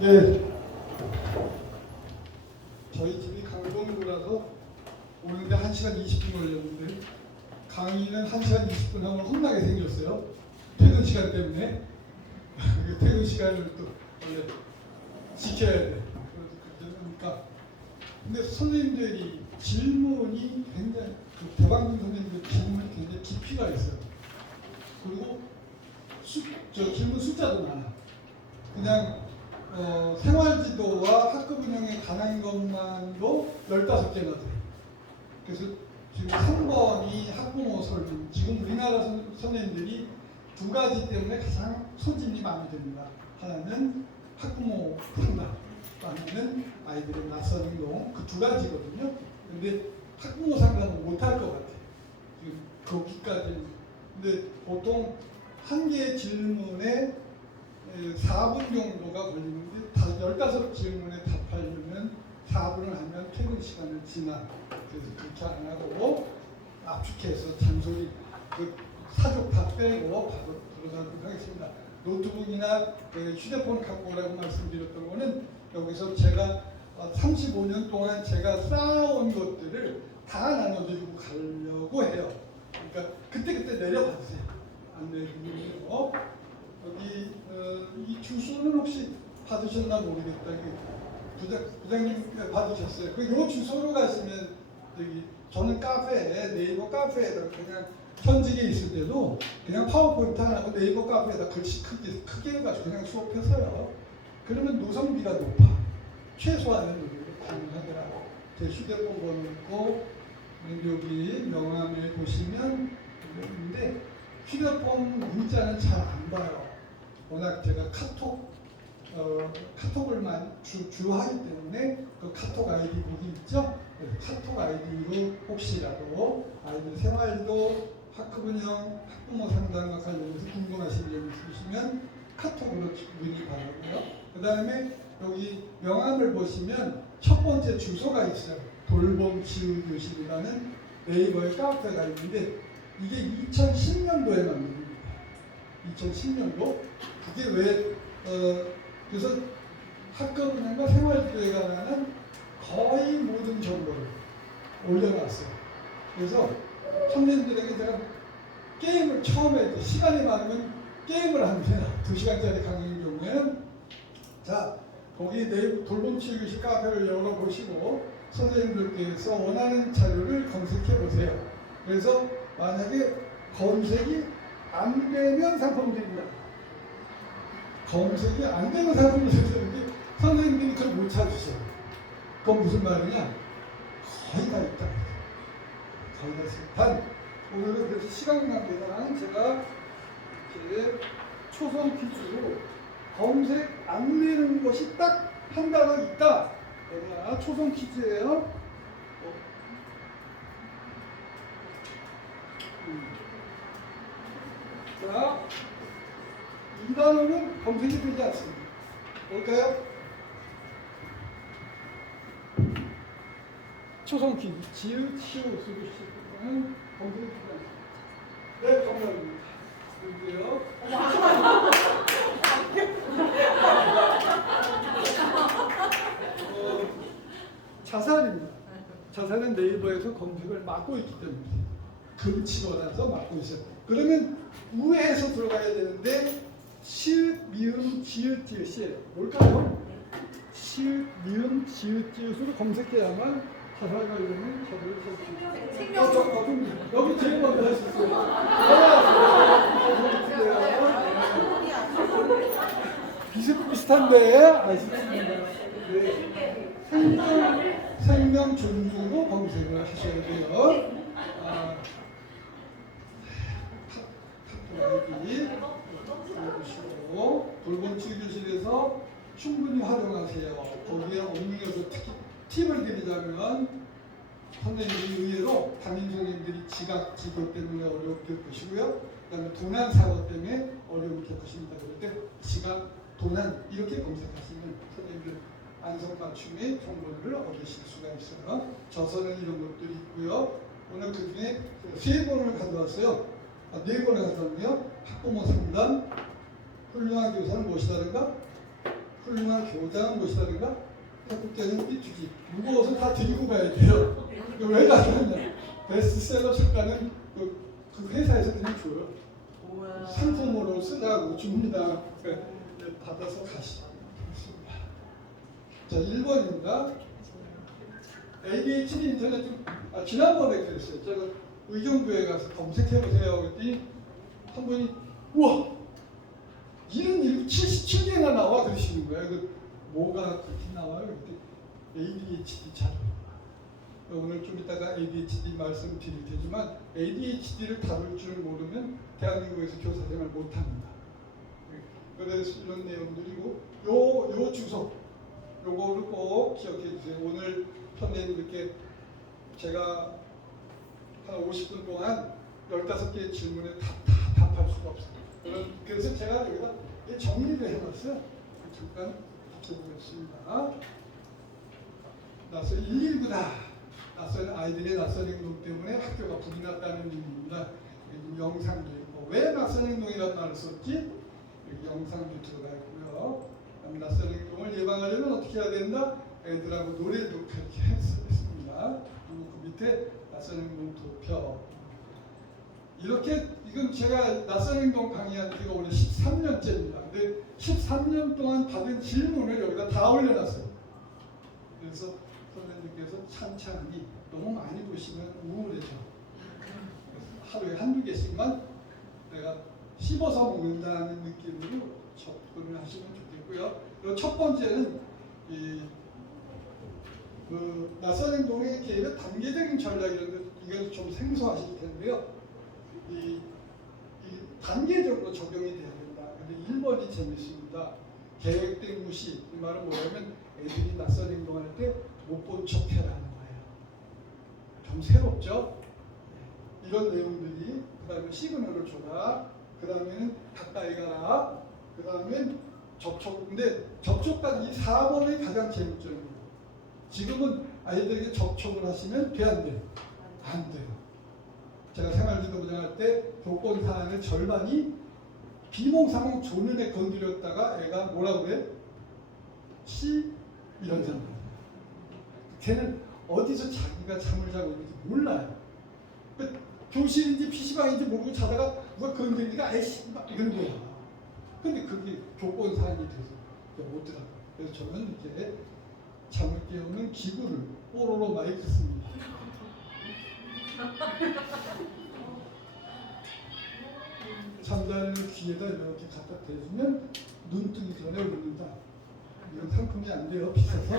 네, 저희 집이 강동구라서 오는데 1시간 20분 걸렸는데 강의는 1시간 20분 하면 혼나게 생겼어요. 퇴근 시간 때문에. 퇴근 시간을 또 원래 지켜야 돼. 그러니까 근데 선생님들이 질문이 굉장히 대방문 선생님들 질문이 굉장히 깊이가 있어요. 그리고 질문 숫자도 많아. 그냥 생활지도와 학급 운영에 관한 것만도 15개나 돼. 그래서 지금 3번이 학부모 설문. 지금 우리나라 선생님들이 두 가지 때문에 가장 소진이 많이 됩니다. 하나는 학부모 상담, 하나는 아이들의 낯선 행동. 그 두 가지거든요. 근데 학부모 상담은 못할 것 같아요. 지금 거기까지. 근데 보통 한 개의 질문에 4분 정도가 걸리는데 15질문에 답하려면 4분을 하면 퇴근 시간을 지나. 그래서 그렇게 안 하고 압축해서 잔소리 사족 다 빼고 바로 들어가도록 하겠습니다. 노트북이나 휴대폰 갖고 오라고 말씀드렸던 거는 여기서 제가 35년 동안 제가 쌓아온 것들을 다 나눠드리고 가려고 해요. 그러니까 그때그때 내려가세요. 안 내리고 여기 이 주소는 혹시 받으셨나 모르겠다. 부장님 받으셨어요. 요 주소로 가시면 여기 저는 네이버 카페에다 그냥 현직에 있을 때도 그냥 파워포인트 안 하고 네이버 카페에다 글씨 크게 해가지고 그냥 수업해서요. 그러면 노선비가 높아. 최소한의 노력을 가능하더라고. 제 휴대폰 번호 있고 여기 명함에 보시면 있는데 휴대폰 문자는 잘 안 봐요. 워낙 제가 카톡을만 주로 하기 때문에 그 카톡 아이디 보기 있죠? 카톡 아이디로 혹시라도 아이들 생활도 학급 운영, 학부모 상담과 관련해서 궁금하신 점 있으시면 카톡으로 문의 바라고요. 그 다음에 여기 명함을 보시면 첫 번째 주소가 있어요. 돌봄치유교실이라는 네이버의 카페가 있는데 이게 2010년도에 만든 겁니다. 2010년도. 그게 왜 그래서 학급 운영과 생활지도에 관한 거의 모든 정보를 올려놨어요. 그래서 청년들에게 제가 게임을 처음에 시간이 많으면 게임을 합니다. 2시간짜리 강의인 경우에는 자 거기 돌봄치유교실 카페를 열어보시고 선생님들께서 원하는 자료를 검색해 보세요. 그래서 만약에 검색이 안 되면 상품 드립니다. 검색이 안 되는 상품을 드리는데 선생님들이 그걸 못 찾으셔요. 그건 무슨 말이냐? 거의 다 있다. 거의 다 있어요. 단 오늘은 그래서 시간 낭비랑 제가 이제 초성 퀴즈로 검색 안 되는 것이 딱 한 단어 있다. 내가 초성 퀴즈예요. 자, 이 단어는 검색이 되지 않습니다. 뭘까요? 초성 퀴즈. 지읒, 시읒 쓰고 시작하면 검색이 되지 않습니다. 네, 정답입니다. 여기요. 자살입니다. 자살은 네이버에서 검색을 막고 있기 때문에 금치거라서 막고 있어요. 그러면 우회해서 들어가야 되는데 시읒, 미음, 지읒, 지읒이 뭘까요? 시읒, 미음, 지읒, 지읒으로 검색해야만 자살 관련된 자료를 찾을 수 있어요. 여기 제일 먼저 할 수 있어요. 비슷비슷한데 아시겠습니다. 네. 생명 존중으로 검색을 하셔야 돼요. 아이디 보시고 돌봄치유교실에서 충분히 활용하세요. 거기에 옮겨서 특히 팁을 드리자면 선생님이 의외로 담임 선생님들이 지각 때문에 어렵게 보시고요. 그다음에 도난 사고 때문에 어렵게 보십니다. 그럴 때 지각, 도난 이렇게 검색하시면 선생님들 안성맞춤의 정보를 얻으실 수가 있어요. 저서는 이런 것들이 있고요. 오늘 그 중에 3권을 가져왔어요. 4권을 가져왔네요. 학부모 상담, 훌륭한 교사는 무엇이다른가? 훌륭한 교장한 것이라든가 한국대는 삐죽이 무거워서 다 들고 가야 돼요. 왜 가져오냐? 베스트셀러 작가는 그 회사에서 그냥 줘요. 우와. 상품으로 쓰라고 줍니다. 받아서 가시죠. 자, 1번입니다. ADHD 인터넷 지난번에 그랬어요. 제가 의정부에 가서 검색해보세요. 그랬더니 한 분이 우와! 이런 77개나 나와 그러시는 거예요. 뭐가 그렇게 나와요? 그때 ADHD 자료. 오늘 좀 이따가 ADHD 말씀드릴 테지만 ADHD를 다룰 줄 모르면 대한민국에서 교사 생활 못합니다. 그래서 이런 내용들이고 요 주소 요거를 꼭 기억해 주세요. 오늘 선생님들께 제가 한 50분 동안 15개의 질문에 다 답할 수가 없어요. 그래서 제가 여기다 정리를 해놨어요. 잠깐 붙여보겠습니다. 낯선 119다. 낯선 아이들의 낯선 행동 때문에 학교가 불이 났다는 의미입니다. 영상도 있고 왜 낯선 행동이라는 말을 썼지? 여기 영상도 들어가 있고요. 낯선 행동을 예방하려면 어떻게 해야 된다? 애들하고 노래도 그렇게 했습니다. 그리고 그 밑에 낯선 행동 도표. 이렇게 이건 제가 낯선 행동 강의한 지가 올해 13년째입니다. 근데 13년 동안 받은 질문을 여기다 다 올려놨어요. 그래서 선생님께서 찬찬히 너무 많이 보시면 우울해져. 하루에 한두 개씩만 내가 씹어서 먹는다는 느낌으로 접근을 하시면 좋겠고요. 첫 번째는 낯선 행동의 개입의 단계적인 전략이라는 이게 좀 생소하실 텐데요. 이 단계적으로 적용이 돼야 된다. 근데 1번이 재밌습니다. 계획된 무시. 이 말은 뭐냐면 애들이 낯선 행동할 때 못 본 척 해라는 거예요. 좀 새롭죠? 이런 내용들이 그 다음에 시그널을 줘라. 그 다음에는 가까이 가라. 그 다음엔 접촉. 근데 접촉까지 이 4번이 가장 재밌죠. 지금은 아이들에게 접촉을 하시면 돼 안 돼요? 안 돼요. 제가 생활지도부장 할 때 교권 사안의 절반이 비몽사몽 조는 애 건드렸다가 애가 뭐라고 그래? 이런 장면. 걔는 어디서 자기가 잠을 자고 있는지 몰라요. 교실인지 PC방인지 모르고 자다가 누가 건드리니까 아이씨 막 이런 거야. 근데 그게 교권 사안이 돼서 못 들어가요. 그래서 저는 이제 잠을 깨우는 기구를 뽀로로 마이크 씁니다. 잠자는 귀에다 이렇게 갖다 대주면 눈 뜨기 전에 울는다. 이건 상품이 안 돼요. 비싸서.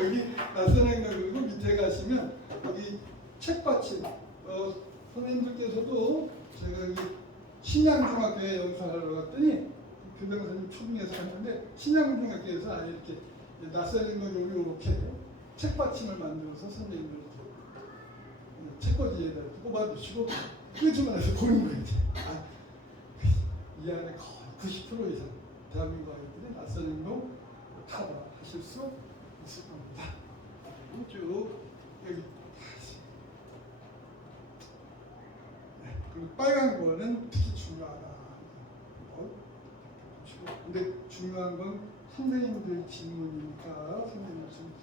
여기 낯선 행동 그리고 밑에 가시면 여기 책받침. 선생님들께서도 제가 여기 신양중학교에 연수하러 갔더니 교장선생님 초빙해서 갔는데 신양중학교에서 아예 이렇게 낯선 행동을 이렇게 책받침을 만들어서 선생님들 책꽂이에다 꼽아두시고 끄주만 해서 보는 거지. 이 안에 거의 90% 이상 대한민국 아이들이 낯선 행동 커버하실 수 있을 겁니다. 쭉 여기 그리고 빨간 거는 특히 중요하다. 근데 중요한 건 선생님들 질문이니까 선생님들 질문.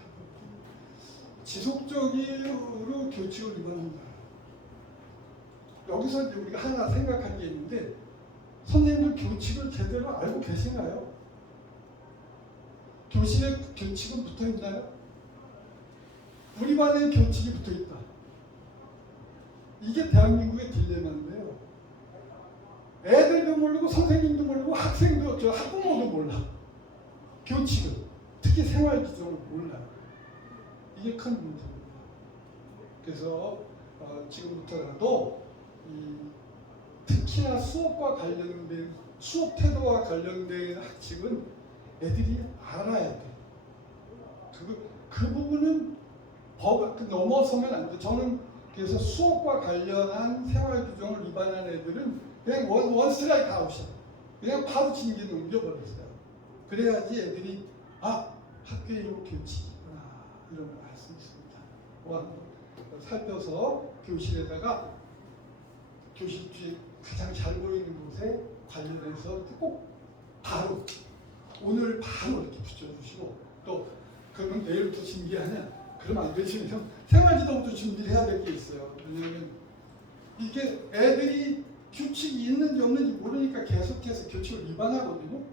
지속적으로 교칙을 위반한다. 여기서 이제 우리가 하나 생각할 게 있는데 선생님들 교칙을 제대로 알고 계신가요? 교실에 교칙은 붙어 있나요? 우리 반에 교칙이 붙어 있다. 이게 대한민국의 딜레마인데요. 애들도 모르고 선생님도 모르고 학생도 학부모도 몰라. 교칙을 특히 생활 규정을 몰라요. 이게 큰 문제입니다. 그래서 지금부터라도 특히나 수업과 관련된 수업 태도와 관련된 학칙은 애들이 알아야 돼. 그 부분은 법 넘어서면 안 돼. 저는 그래서 수업과 관련한 생활 규정을 위반한 애들은 그냥 원 스트라이크 아웃이야. 그냥 바로 징계 넘겨버렸어요. 그래야지 애들이 학교에 이런 교칙이 있구나 이런 걸 알 수 있습니다. 한번 살펴서 교실에다가 교실 뒤에 가장 잘 보이는 곳에 관련해서 꼭 바로 바로 오늘 바로 이렇게 붙여주시고 또 그러면 내일부터 준비하냐? 그러면 안 되지. 생활지도부터 준비를 해야 될 게 있어요. 왜냐하면 이게 애들이 규칙이 있는지 없는지 모르니까 계속해서 규칙을 위반하거든요.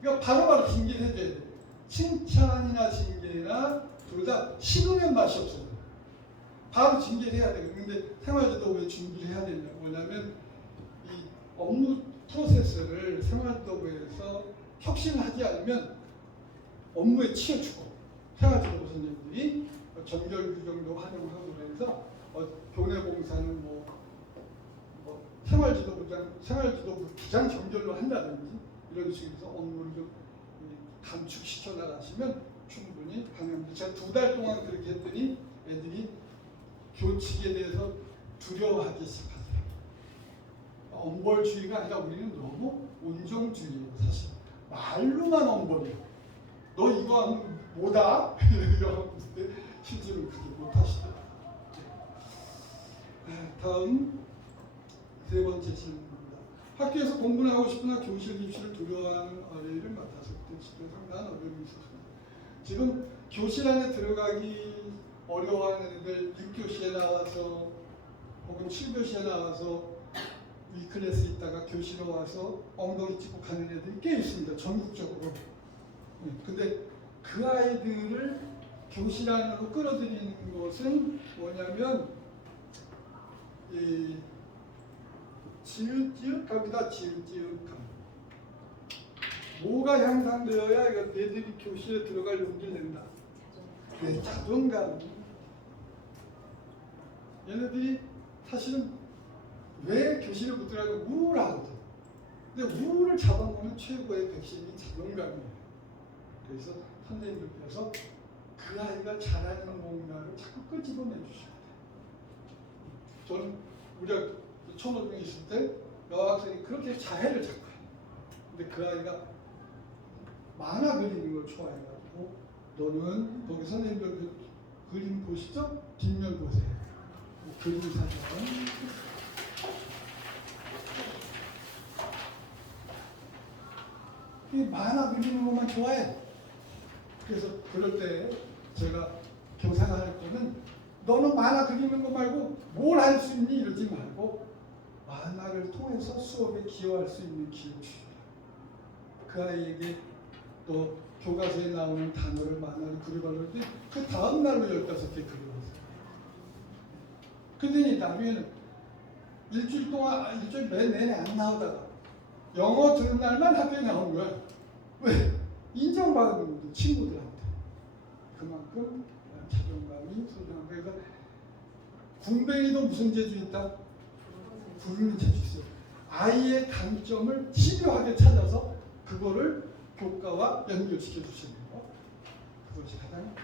그러니까 바로바로 징계를 해줘야 돼요. 칭찬이나 징계나 둘 다 식으면 맛이 없어요. 바로 징계를 해야 돼요. 근데 생활지도부에 준비를 해야 된다. 뭐냐면 이 업무 프로세스를 생활지도부에서 혁신을 하지 않으면 업무에 치여주고 생활지도부 선생님들이 정결 규정도 활용하고 그래서 교내봉사는 뭐 생활지도부 기장 정결로 한다든지 이런 식으로 업무를 좀 단축시켜 나가시면 충분히 가능합니다. 제가 2달 동안 그렇게 했더니 애들이 교칙에 대해서 두려워하기 시작하더라고요. 엄벌주의가 아니라 우리는 너무 온정주의예요. 사실 말로만 엄벌이에요. 너 이거 하면 뭐다? 이러는데 실제로 그렇게 못하시더라고요. 다음 3번째 질문입니다. 학교에서 공부를 하고 싶으나 교실 입시를 두려워하는 어린이를 맡았을 때 지금 상당한 어려움이 있었습니다. 지금 교실 안에 들어가기 어려워하는 애들 6교시에 나와서 혹은 7교시에 나와서 위클래스 있다가 교실에 와서 엉덩이 찍고 가는 애들이 꽤 있습니다. 전국적으로. 근데 그 아이들을 교실 안으로 끌어들이는 것은 뭐냐면 이 지읒지읒감이다. 지읒지읒감. 뭐가 향상되어야 얘들이 교실에 들어갈 용기를 낸다. 네, 자존감. 얘네들이 사실은 왜 교실에 못 들어가고 우울하거든. 근데 우울을 잡아먹는 최고의 백신이 자존감이에요. 그래서 선생님들께서 그 아이가 잘하는 뭔가를 자꾸 끄집어내 주셔야 돼요. 저는 우리가 초등학생이 있을 때 여학생이 그렇게 자해를 자꾸 해요. 근데 그 아이가 만화 그리는 걸 좋아해가지고 너는 거기 선생님들 그 그림 보시죠? 뒷면 보세요. 그림 사전. 이 만화 그리는 것만 좋아해. 그래서 그럴 때 제가 교사가 할 때는 너는 만화 그리는 거 말고 뭘 할 수 있니? 이러지 말고 만화를 통해서 수업에 기여할 수 있는 기회를 주라. 그 아이에게 또 교과서에 나오는 단어를 만화를 그려봤는데 그 다음 날로 15개 그려봤어요. 근데 나중에는 일주일 동안 일주일 내내 안 나오다가 영어 들은 날만 학교에 나온 거야. 왜? 인정받는 거죠. 친구들한테. 그만큼 자존감이 소중한 거예요. 그러니까 군뱅이도 무슨 재주 있다? 부르는 재주 있어요. 아이의 강점을 집요하게 찾아서 그거를 교과와 연결시켜 주시는 거. 그것이 가장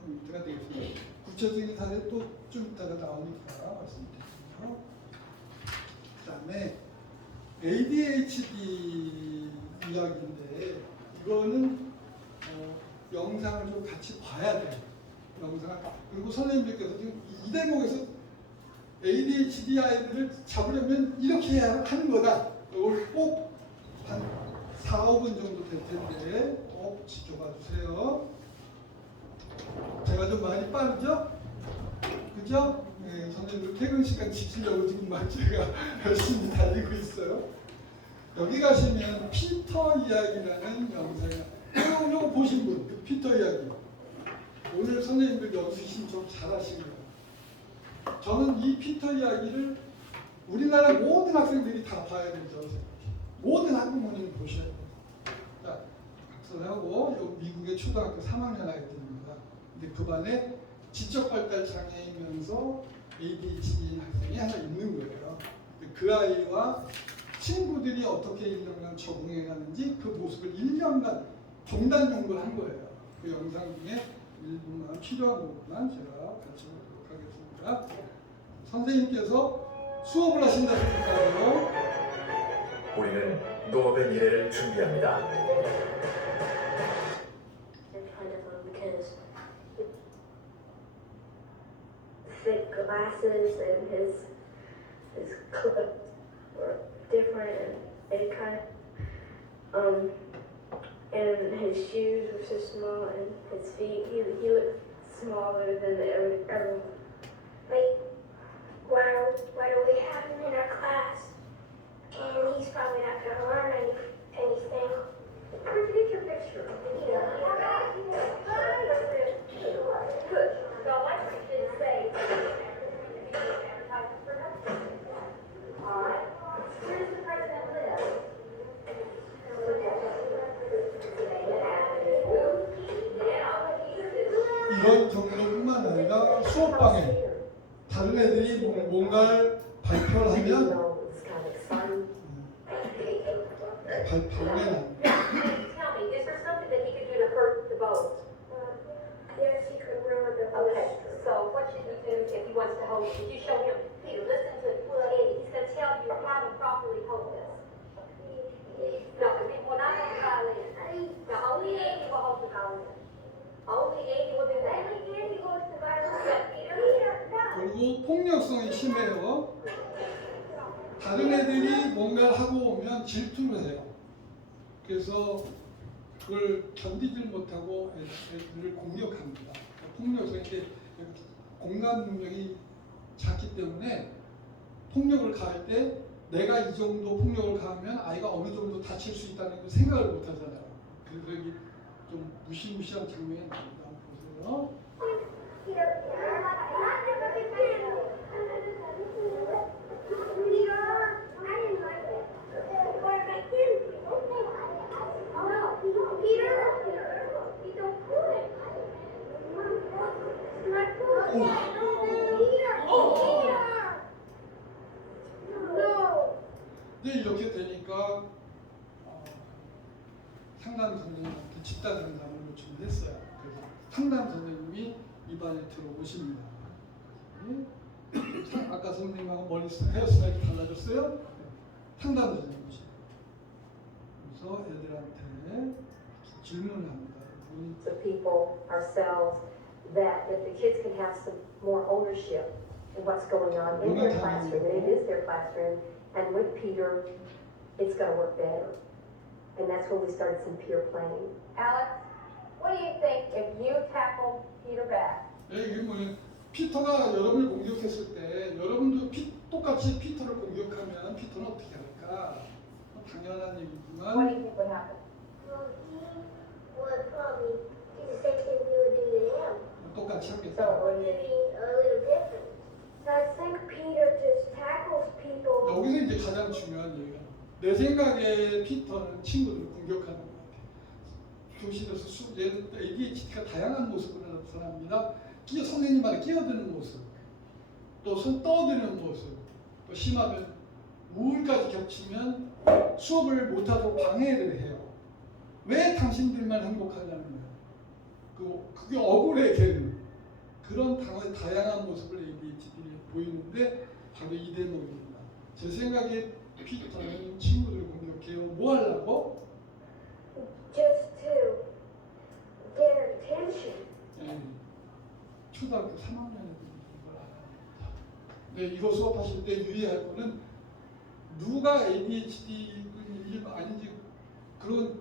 포인트가 되겠습니다. 구체적인 사례 또 좀 이따가 나오니까 말씀드릴게요. 그 다음에 ADHD 이야기인데 이거는 영상을 좀 같이 봐야 돼요. 영상. 그리고 선생님들께서 지금 이 대목에서 ADHD 아이들을 잡으려면 이렇게 해야 하는 거다. 이걸 꼭 한 4, 5분 정도 될 텐데 꼭 지켜봐 주세요. 제가 좀 많이 빠르죠? 그죠? 네, 선생님들 퇴근 시간 지키려고 지금 막 제가 열심히 달리고 있어요. 여기 가시면 피터 이야기라는 영상이 요거 보신 분, 그 피터 이야기. 오늘 선생님들 연수 신청 잘하신 거예요. 저는 이 피터 이야기를 우리나라 모든 학생들이 다 봐야 된다고 생각해요. 모든 학부모님 보셔야 돼요. 자, 학생하고 요 미국의 초등학교 3학년 아이들입니다. 근데 그 반에 지적발달 장애이면서 ADHD 학생이 하나 있는 거예요. 그 아이와 친구들이 어떻게 1년간 적응해 가는지 그 모습을 1년간 종단 연구를 한 거예요. 그 영상 중에 일부만 필요한 부분만 제가 같이 보도록 하겠습니다. 선생님께서 수업을 하신다니까요. 우리는 농업의 미래를 준비합니다. Thick glasses and his clip were different and it kind of and his shoes were so small, and his feet, he looked smaller than everyone. Like, why do we have him in our class? And he's probably not going to learn anything. Where'd you get your picture? Yeah. Good. So I didn't say. All right. Where does the president live? 이런 경우뿐만 아니라 수업방에 다른 애들이 뭔가를 발표를 하면 발표는 Tell me, is there something that he could do to hurt the boat? Yes, he could ruin the boat. Okay, so what should he do if he wants to hold it? Did you show him? Peter, listen to Eddie. He's going to tell you how to properly hold this. No, well, not on the violin. Now, only Eddie will hold the violin. Only Eddie will do that. Only Eddie holds the violin. Peter, no. 그리고 폭력성이 심해요. 다른 애들이 뭔가를 하고 오면 질투를 해요. 그래서 그걸 견디질 못하고 애들을 공격합니다. 폭력성이 공감 능력이 작기 때문에 폭력을 가할 때 내가 이 정도 폭력을 가하면 아이가 어느 정도 다칠 수 있다는 걸 생각을 못 하잖아요. 그래서 이게 좀 무시무시한 장면이 나옵니다. 보세요. 네, 이렇게 되니까 상담 선생님한테 집단 상담을 요청을 했어요. 그래서 상담 선생님이 이 반에 들어오십니다. 네. 아까 선생님하고 머리 헤어스타일이 달라졌어요? 상담 선생님이시죠. 그래서 애들한테 질문을 합니다. The people ourselves that the kids can have some more ownership in what's going on in their classroom, and it is their classroom. And with Peter, it's going to work better. And that's when we started some peer playing. Alex, what do you think if you tackled Peter back? 네, 이게 뭐예요? 피터가 여러분을 공격했을 때 여러분도 똑같이 피터를 공격하면 피터는 어떻게 할까? 당연한 What do 얘기지만 you think would happen? Well, he would probably do the same thing we would do to him. 똑같이 하겠죠. Or maybe a little different. So I think Peter just tackles people. 여기서 이제 가장 중요한 얘기가 내 생각에 피터는 친구들을 공격하는 것 같아요. 교실에서 ADHD가 다양한 모습으로 나타납니다. 선생님 말에 끼어드는 모습, 또 손 떠드는 모습, 또 심하면 우울까지 겹치면 수업을 못하도록 방해를 해요. 왜 당신들만 행복하냐는 거예요. 그게 억울해 걔는. 그런 다양한 모습을 ADHD에 보이는데 바로 이 대목입니다. 제 생각에 피터는 친구들을 공격해요. 뭐 하려고? Just to get attention. 네. 초등학교 3학년에 이걸 알아야 네, 이거 수업하실 때 유의할 거는 누가 ADHD 아닌지 그런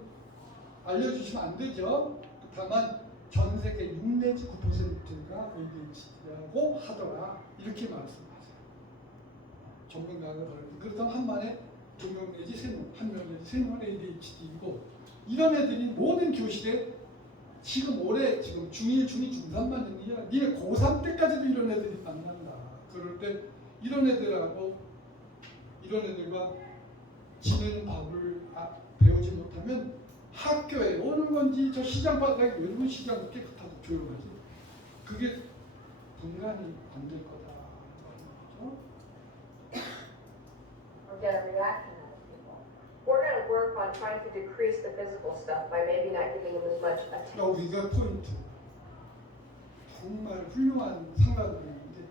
알려주시면 안 되죠. 다만 전 세계 6 내지 9%가 ADHD라고 하더라 이렇게 말씀하세요. 전문가가 그렇다면 한 반에 2명 내지 3명, 1명 내지 3명은 ADHD이고 이런 애들이 모든 교실에 지금 올해 지금 중1, 중2, 중3만 아니라 니네 고3 때까지도 이런 애들이 만난다. 그럴 때 이런 애들하고 이런 애들과 지내는 법을 배우지 못하면 학교에 오는 건지 저 시장 바닥에 외국 시장 깨끗하고 조용하지 그게 분간이 안 될 거다. 그렇죠? Or get a reaction out of people? We're going to work on trying to decrease the physical stuff by maybe not giving them as much attention. 여기가 포인트. 정말 훌륭한 상담들인데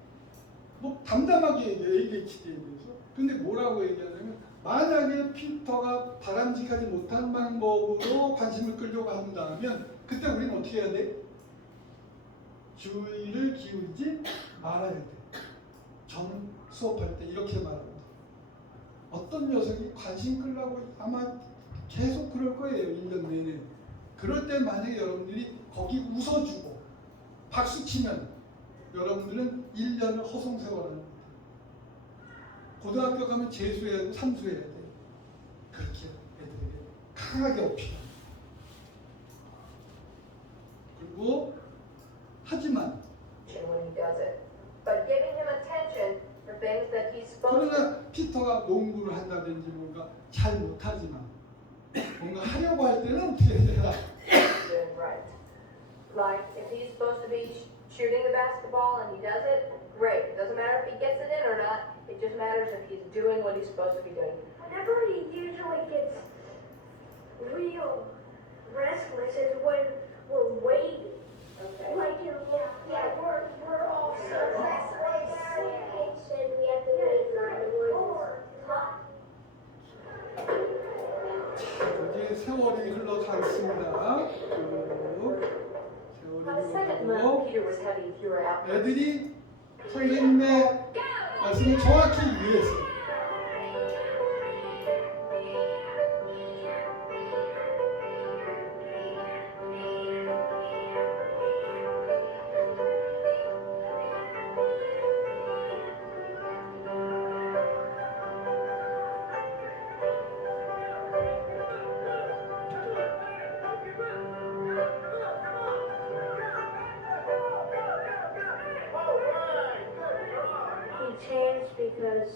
뭐 담담하게 얘기해 ADHD에 대해서. 근데 뭐라고 얘기하냐면 만약에 피터가 바람직하지 못한 방법으로 관심을 끌려고 한다면 그때 우리는 어떻게 해야 돼? 주의를 기울이지 말아야 돼. 전 수업할 때 이렇게 말합니다. 어떤 녀석이 관심 끌려고 아마 계속 그럴 거예요. 1년 내내. 그럴 때 만약에 여러분들이 거기 웃어주고 박수 치면 여러분들은 1년을 허송세월하는 거예요. 고등학교 가면 재수해야 되고 삼수해야 돼. 그렇게 애들에게 강하게 어필합니다. 그리고 하지만 when he does it. But giving him attention for things that he's supposed to. 그러나 피터가 농구를 한다든지 뭔가 잘 못하지만 뭔가 하려고 할 때는 어떻게 해야 되나? Doing right. Like if he's supposed to be shooting the basketball and he does it, great. It doesn't matter if he gets it in or not. It just matters if he's doing what he's supposed to be doing. Whenever he usually gets real restless is when we're waiting. Okay. Like, yeah, we're all so restless. And we have to wait for the Lord. 이제 세월이 흘러갔습니다. By the 세월이 second month, 흘러가고 Peter was having fewer outbursts. 애들이 선생님의 말씀을 정확히 이해했어요. He changed because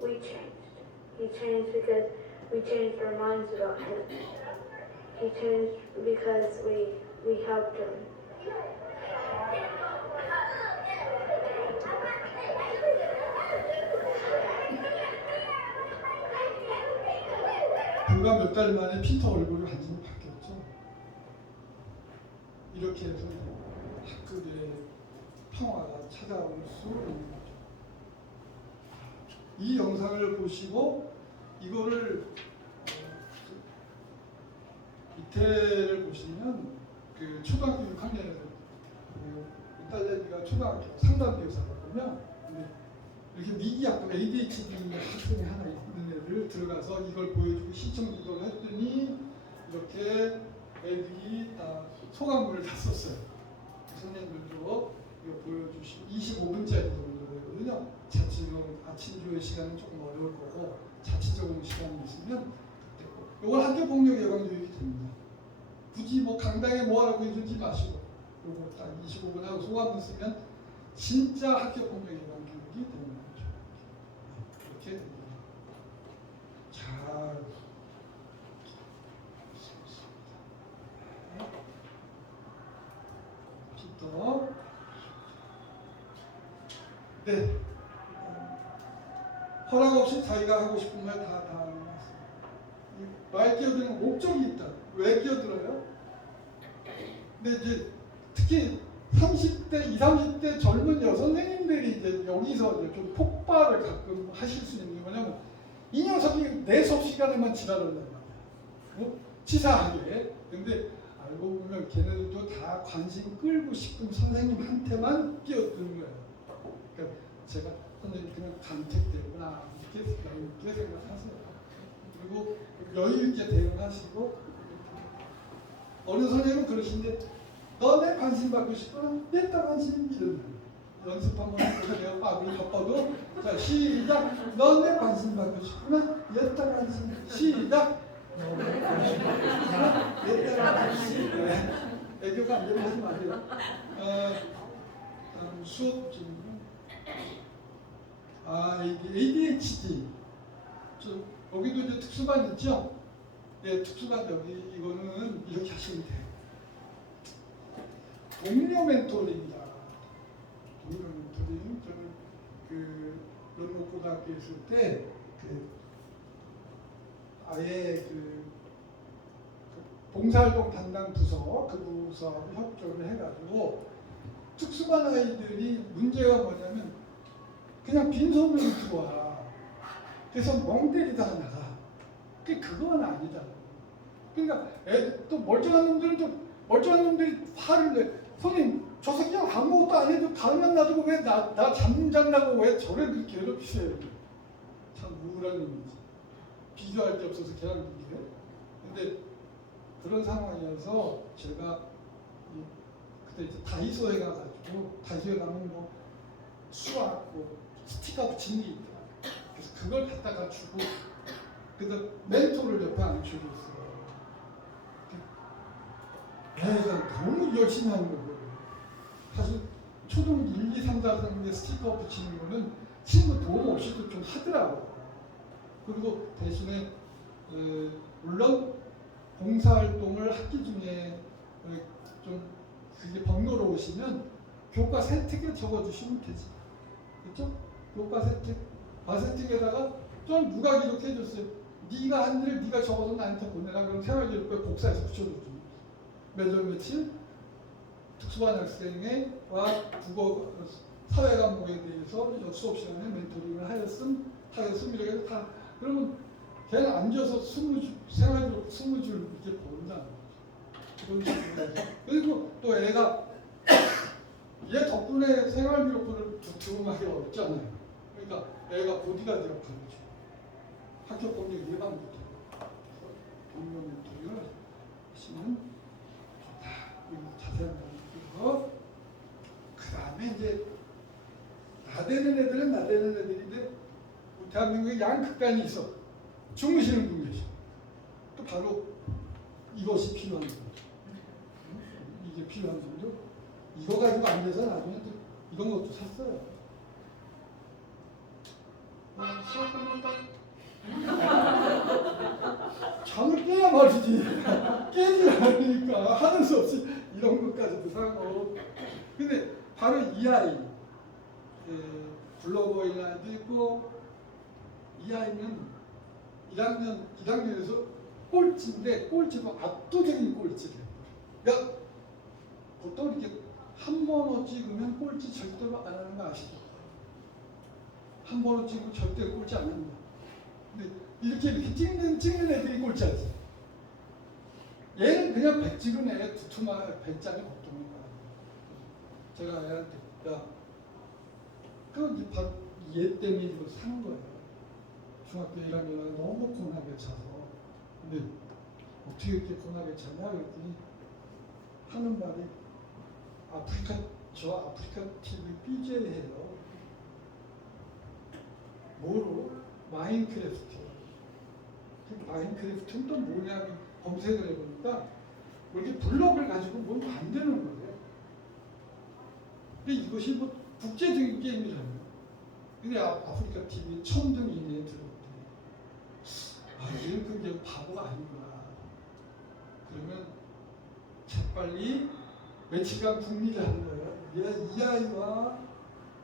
we changed. He changed because we changed our minds about him. He changed because we helped him. 불과 몇 달 만에 피터 얼굴이 완전히 바뀌었죠. 이렇게 해서 학급에 평화가 찾아올 수 있는 거죠. 이 영상을 보시고 이거를 밑에를 보시면 그 초등학교 6학년에서 딸내미가 초등학교 상담교사거든요. 근데 이렇게 미기학급 ADHD 학생이 하나 있는 애를 들어가서 이걸 보여주고 시청 구독을 했더니 이렇게 애들이 다 소감문을 다 썼어요. 선생님들도 이거 보여주시고 25분짜리 정도거든요. 자취적으로 아침 조회 시간은 조금 어려울 거고 자취적으로 시간이 있으면 이걸 학교 폭력 예방 교육이 됩니다. 굳이 뭐 강당에 뭐하라고 해주지 마시고 요거 딱 25분 하고 소감문 쓰면 진짜 학교 폭력 예방 교육이 되는 거죠. 이렇게 됩니다. 잘 피터 네 허락 없이 자기가 하고 싶은 말 다 하는 것 같습니다. 말 끼어드는 목적이 있다. 왜 끼어들어요? 근데 이제 특히 30대, 20, 30대 젊은 여선생님들이 이제 여기서 이제 좀 폭발을 가끔 하실 수 있는 게 뭐냐면 이 녀석이 내 수업 시간에만 지랄한단 말이야. 치사하게. 근데 알고 보면 걔네들도 다 관심 끌고 싶은 선생님한테만 끼어드는 거예요. 그러니까 제가 선생님 그냥 간택되구나 이렇게 생각하세요. 그리고 여유 있게 대응하시고 어느 선생님은 그러신데 너 내 관심 받고 싶구나 내 딸 관심 이런 연습 한번 해보세요. 우리 바빠도 자 시작 너 내 관심 받고 싶구나 내 딸 관심 시작 내 딸 관심 애교가 안 되면 하지 마세요. 수업 질문 ADHD 여기도 이제 특수반 있죠? 네, 특수반 여기 이거는 이렇게 하시면 돼요. 동료 멘토링이다. 동료 멘토링 저는 그 연목고등학교 있을 때 아예 봉사활동 담당 부서 그 부서하고 협조를 해가지고 특수반 아이들이 문제가 뭐냐면 그냥 빈손으로 들어와. 그래서 멍 때리다 나가. 그건 아니다. 그러니까 또 멀쩡한 놈들이 화를 내. 선생님 저 새끼는 아무것도 안 해도 가을만 놔두고 왜 나 잠장나고 왜 저를 그렇게 괴롭히세요. 참 우울한 놈이지. 비교할 게 없어서 걔랑 비교해. 근데 그런 상황이어서 제가 그때 이제 다이소에 가가지고 다이소에 가면 뭐 수학 뭐 스티커 붙이는 게 있더라고요. 그래서 그걸 갖다가 주고 그래서 멘토를 옆에 앉혀줬어요. 애가 너무 열심히 하는 거예요. 사실 초등 1, 2, 3, 4등의 스티커 붙이는 거는 친구 도움 없이도 좀 하더라고요. 그리고 대신에 물론 봉사활동을 학기 중에 좀 그게 번거로우시면 교과 세특에 적어주시면 되지. 그렇죠? 교과 세특, 과세특에다가 좀 누가 기록해줬어요. 네가 한 일을 네가 적어서 나한테 보내라. 그럼 생활기록부에 복사해서 붙여주죠. 매월 며칠 특수반 학생과 국어 사회 과목에 대해서 수업 시간에 멘토링을 하였음 이렇게 해서 다 그러면 걔는 앉아서 20줄 생활기록 20줄 이렇게 본다. 그런 식으로. 그리고 또 애가 얘 덕분에 생활기록부를 두툼하게 얻잖아요. 그러니까 애가 보디가드가 가르쳐. 학교 폭력 예방부터 동료 멘토링을 하시면 좋다. 자세한 거. 그 다음에 이제 나대는 애들은 나대는 애들인데 대한민국에 양극단이 있어. 주무시는 분 계셔. 또 바로 이것이 필요한 분들. 이게 필요한 분들. 이거 가지고 안 돼서 나중에 또 이런 것도 샀어요. 수업 끝났다. 잠을 깨야 말이지. 깨지 않으니까 하는 수 없이 이런 것까지도 사고. 근데 바로 이 아이, 블로거이라도 있고, 이 아이는 1학년에서 꼴찌인데 꼴찌도 압도적인 꼴찌를. 그러니까 보통 이렇게 한 번호 찍으면 꼴찌 절대로 안 하는 거 아시죠? 한 번호 찍으면 절대 꼴찌 안 합니다. 근데 이렇게 찍는 애들이 꼴찌하지. 얘는 그냥 100 찍은 애 두툼한 100장이 보통이니까. 제가 애한테 야, 그럼 바로 얘 때문에 이걸 산 거예요. 중학교 1학년에 너무 고나게 차서. 근데 어떻게 이렇게 고나게 차냐 그랬더니 하는 말이 저 아프리카 TV BJ예요. 뭐로? 마인크래프트. 마인크래프트는 또 뭐냐 검색을 해보니까 뭐 이렇게 블럭을 가지고 뭘 만드는 거예요. 근데 이것이 뭐 국제적인 게임이잖아요. 근데 아프리카 TV 천등 이내에 들어오더니 얘는 그게 바보가 아닌가. 그러면 재빨리 며칠간 국리를 하는 거예요. 이 아이와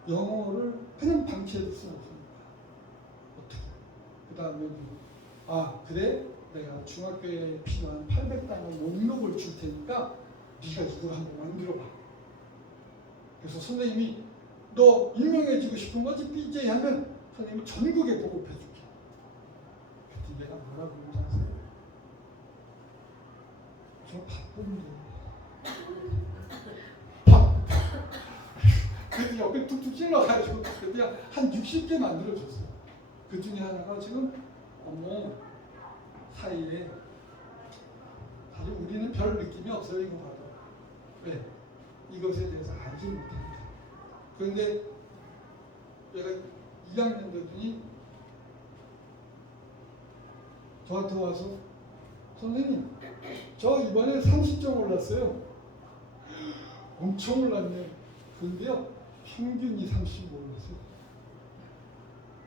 영어를 그냥 방치해둘 수는 없습니다. 어떻게? 그 다음에 그래? 내가 중학교에 필요한 800단어 목록을 줄 테니까 네가 이걸 한번 만들어봐. 그래서 선생님이 너 유명해지고 싶은 거지? BJ 하면 선생님이 전국에 보급해줄게. 그때 얘가 뭐라고 그러는지 아세요? 저 바쁜데. 그래서 옆에 툭툭 찔러가지고 그때 한 60개 만들어줬어요. 그 중에 하나가 지금 사이에 사실 우리는 별 느낌이 없어요. 이거 봐도. 왜? 이것에 대해서 알지 못합니다. 그런데 얘가 2학년 되더니 저한테 와서 선생님 저 이번에 30점 올랐어요. 엄청 올랐네요. 그런데요 평균이 35 올랐어요.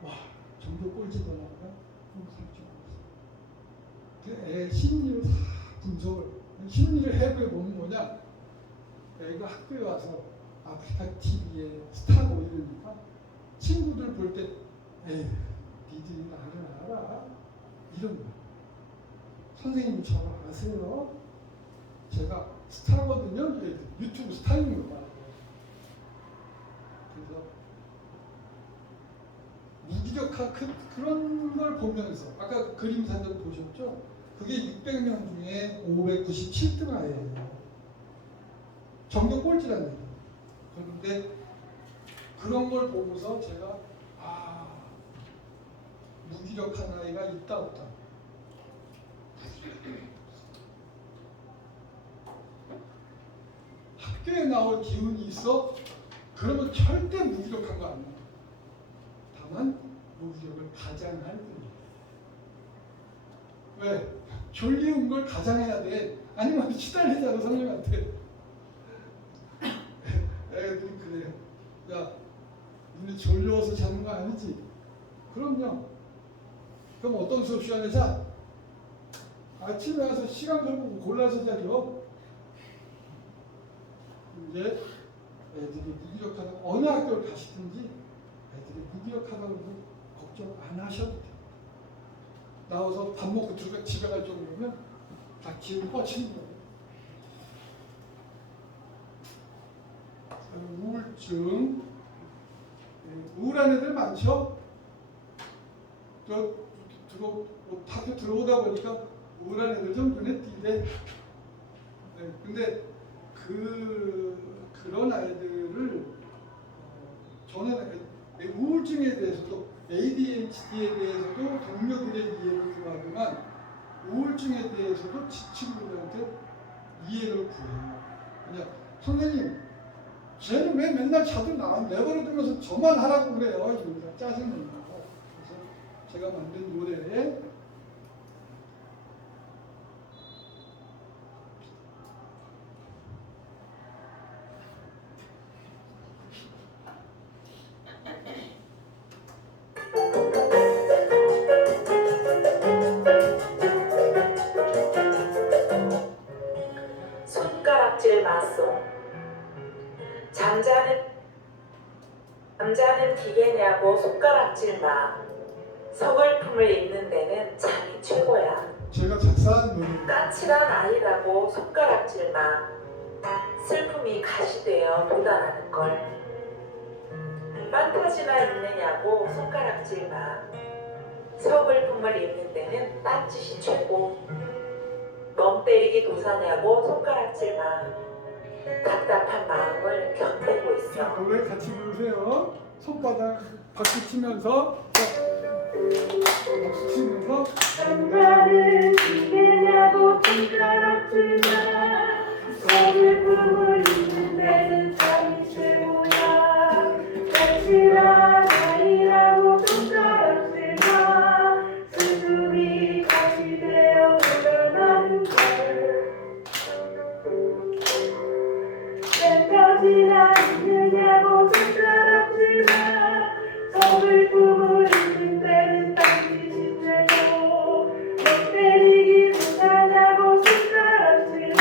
와 전교 꼴찌도 나오나? 30점 올랐어요. 그 애 심리를 다 분석을 심리를 해보면 뭐냐, 애가 학교에 와서 아프리카 TV에 스타고 이러니까 친구들 볼 때 에이 니들이 나를 알아? 이런 거야. 선생님 저를 아세요? 제가 스타거든요. 유튜브 스타인 거야. 그래서 무기력한 그런 걸 보면서 아까 그림 사전 보셨죠? 그게 600명 중에 597등 아이예요. 전교 꼴찌라는 얘기예요. 그런데 그런 걸 보고서 제가 무기력한 아이가 있다 없다. 학교에 나올 기운이 있어. 그러면 절대 무기력한 거 아니야. 다만 무기력을 가장할 뿐이야. 왜? 졸리운 걸 가장해야 돼. 아니면 시달리잖아 선생님한테. 애들이 그래요. 야, 니네 졸려서 자는 거 아니지? 그럼요. 그럼 어떤 수업 시간에 자? 아침에 와서 시간표 보고 골라서 자죠. 이제 애들이 무기력하다고 어느 학교를 가시든지 애들이 무기력하다고 걱정 안 하셔도 돼요. 나와서 밥 먹고 들어가 집에 갈 정도면 다 기운이 뻗치는 거예요. 우울증, 우울한 애들 많죠? 학교 들어오다 보니까 우울한 애들 좀 눈에 띄대. 네, 근데 그런 아이들을 저는 우울증에 대해서도 ADHD에 대해서도 동료들의 이해를 구하지만 우울증에 대해서도 친구들한테 이해를 구해요. 그냥 선생님, 쟤는 왜 맨날 자들 내버려두면서 저만 하라고 그래요? 이러니까 짜증나요. 그래서 제가 만든 노래에 손가락질 마송. 잠자는 기계냐고 손가락질 마. 서글픔을 잊는 데는 잠이 최고야. 제가 작사한 노래. 까칠한 아이라고 손가락질 마. 슬픔이 가시되어 돋아나는 걸. 판타지나 있느냐고 손가락질 마. 서글픔을 잊는 데는 딴짓이 최고. 멍 때리기 도사냐고 손가락질 마. 답답한 마음을 견디고 있어. 노래 같이 부르세요. 손바닥 박수 치면서 박수 치면서 잠자는 기계냐고 손가락질 마. 서글픔을 잊는 데는 잠이 최고야. 까칠한 아이라고 손가락질 마. 슬픔이 가시되어 돋아나는 걸. 펜타지나 있느냐고 손가락질 마. 서글픔을 잊는 데는 딴짓이 최고. 멍 때리기 못하냐고 손가락질 마.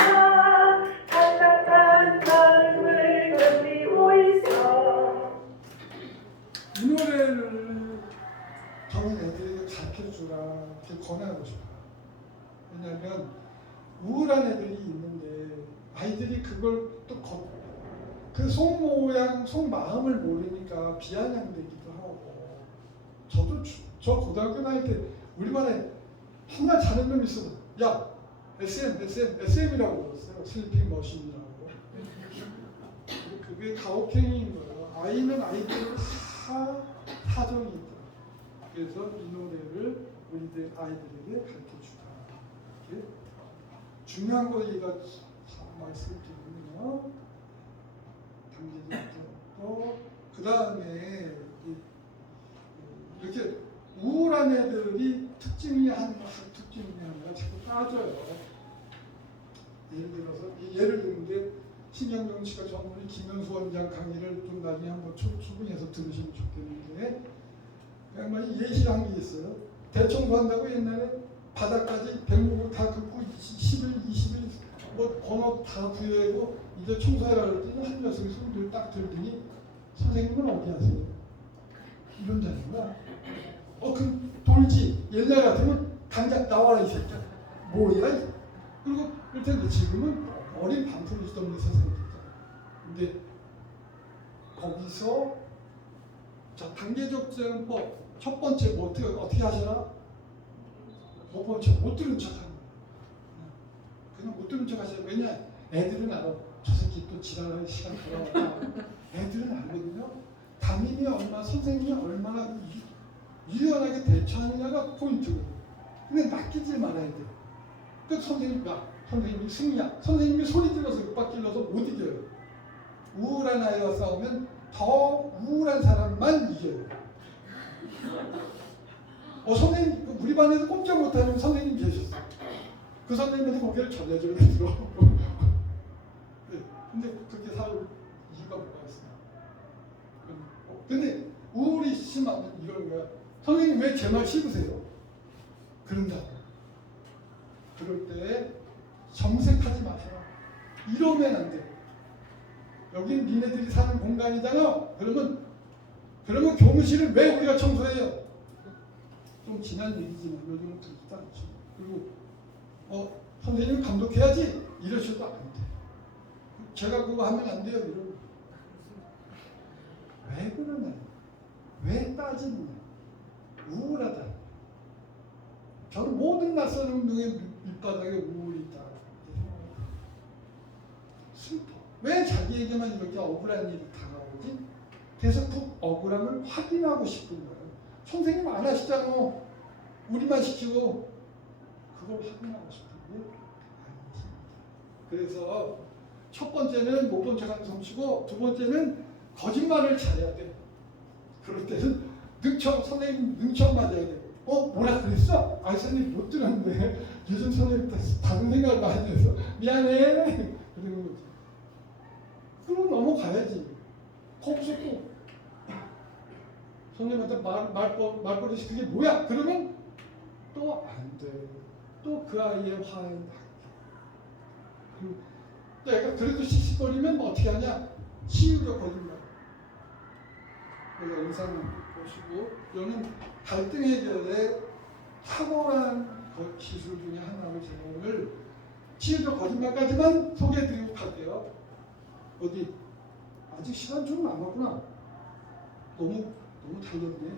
답답한 마음을 견디고 있어. 이 노래를 저는 애들에게 가르쳐주라 이렇게 권하고 싶어요. 왜냐하면 우울한 애들이 있는데 아이들이 그걸 또 그 속마음을 모르니까 비아냥되기도 하고. 저도 저 고등학교 다닐 때 우리 반에 하나 자는 놈이 있어. 야, SM이라고 불렀어요. 슬리핑 머신이라고. 그게 가혹행위인 거예요. 아이는 아이들은 다 사정이 있다. 그래서 이 노래를 우리들 아이들에게 가르쳐주라. 이렇게 중요한 거 얘가 말씀드리면요. 단계적으로 그 다음에 이렇게 우울한 애들이 특징이 아니라 자꾸 빠져요. 예를 들어서 예를 드는 게 신경정치과 전문의 김현수 원장 강의를 좀 나중에 한번 초빙해서 들으시면 좋겠는데 그 양반이 예시한 게 있어요. 대청소한다고 옛날에 바닥까지 백목을 다 긋고 10일, 20일 뭐 번호 다 부여하고 이제 청소해라 그랬더니 한 녀석이 손을 딱 들더니 선생님은 어디 하세요? 이런 자는 거야. 그럼 돌지. 옛날 같으면 당장 나와라 이 새끼야. 뭐야? 그리고 그럴 지금은 어린 반푼이도 없는 선생님이죠. 근데 거기서 자 단계적 제한법 첫 번째 뭐 어떻게 하셔라? 못 본 척, 못 들은 척하는 거야. 그냥 못 들은 척 하세요. 왜냐? 애들은 알아. 저 새끼 또 지랄할 시간 돌아왔다. 애들은 알거든요. 담임이 얼마나 선생님이 얼마나 유연하게 대처하느냐가 포인트거든요. 근데 맡기질 말아야 돼. 그 선생님이 승리야. 선생님이 소리 질러서 윽박 질러서 못 이겨요. 우울한 아이와 싸우면 더 우울한 사람만 이겨요. 선생님, 우리 반에서 꼼짝 못하는 선생님 계셨어요. 그 선생님한테 고개를 절레절레 들어. 네, 근데 그렇게 살 이유가 뭐가 있어요? 근데 우울이 심하면 이런 거야. 선생님 왜 제 말 씹으세요? 그런다. 그럴 때 정색하지 마세요. 이러면 안 돼. 여긴 니네들이 사는 공간이잖아. 그러면 교무실을 왜 우리가 청소해요? 좀 지난 얘기지만 요즘은 그렇지도 않죠. 그리고 선생님 감독해야지 이러셔도 안 돼. 제가 그거 하면 안 돼요. 이러고. 왜 그러냐? 왜 따지느냐? 우울하다. 저는 모든 낯선 운동의 밑바닥에 우울이 있다. 슬퍼. 왜 자기에게만 이렇게 억울한 일이 다가오지? 그래서 그 억울함을 확인하고 싶은 거예요. 선생님 안 하시잖아. 우리만 시키고 그걸 확인하고 싶은 게 아니지. 그래서 첫 번째는 못 본 척하는 솜씨고, 두 번째는 거짓말을 잘해야 돼. 그럴 때는 선생님 능청 맞아야 돼. 뭐라 그랬어? 선생님 못 들었는데 요즘 선생님 다른 생각을 많이 해서 미안해. 그러는 거지. 그럼 넘어가야지. 없었고 선생님한테 말버릇이 그게 뭐야? 그러면 또 안 돼. 또 그 아이의 화에 또 애가 그래도 씩씩거리면 어떻게 하냐? 치유적 거짓말. 영상 보시고, 이거는 갈등 해결의 탁월한 기술 중에 하나를 제가 오늘 치유적 거짓말까지만 소개해드리고 갈게요. 어디 아직 시간 좀 남았구나. 너무 달렸네.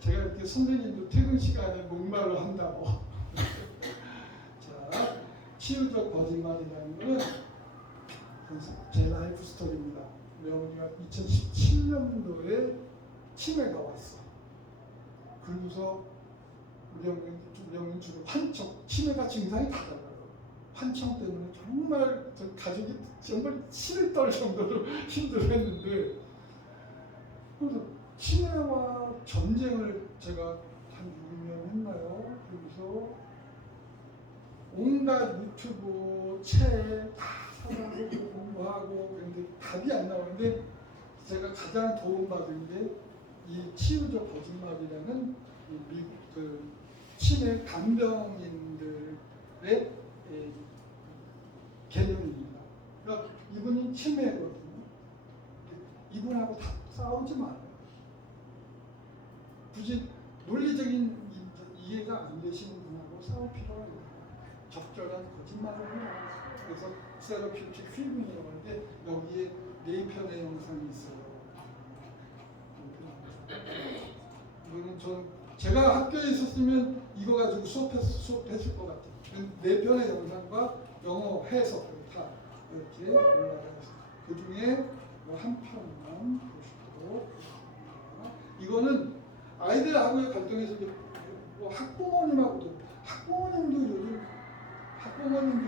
제가 이렇게 선생님도 퇴근 시간에 목말로 한다고. 자, 치유적 거짓말이라는 거는 제 라이프 스토리입니다. 우리가 2017년도에 치매가 왔어. 그러고서 우리 어머니는 주로 치매가 증상이 다 달라요. 환청 때문에 정말 가족이 정말 치를 떨 정도로 힘들었는데, 그래서 치매와 전쟁을 제가 한 6년 했나요? 그래서 온갖 유튜브, 책 다 사고 공부하고, 그런데 답이 안 나오는데 제가 가장 도움받은 게 이 치유적 거짓말이라는 미국 치매 간병인들의 개념입니다. 그러니까 이분이 치매거든요. 이분하고 다 싸우지 말아요. 굳이 논리적인 이해가 안 되시는 분하고 싸울 필요가 있어요. 적절한 거짓말을 해요. 그래서 세러피우틱 필름이라고 하는데 여기에 4편의 영상이 있어요. 이거는 제가 학교에 있었으면 이거 가지고 수업했을 것 같아요. 4편의 영상과 영어 해석을 다 이렇게 올라가 있어요. 그 중에 한 편만 보시도록 하겠습니다. 이거는 아이들하고의 갈등에서 학부모님도 요즘 학부모님들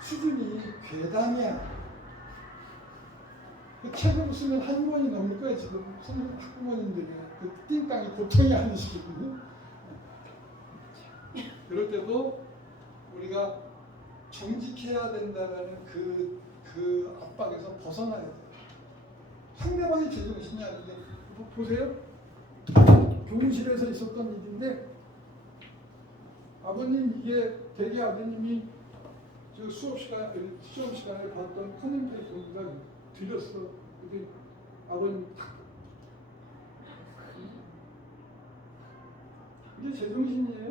수준이 괴담이야. 그 책을 쓰면 한 권이 넘을 거예요. 지금 학부모님들이 그 띵땅이 고통이 아니시거든요. 그럴 때도 우리가 정직해야 된다는 그 압박에서 벗어나야 돼요. 상대방이 제정신이 아닌데, 보세요. 교무실에서 있었던 일인데, 아버님, 이게 대개 아버님이 저 시험 시간에 봤던 커뮤니케이션가 드렸어. 근데 아버님 이게 제정신이에요?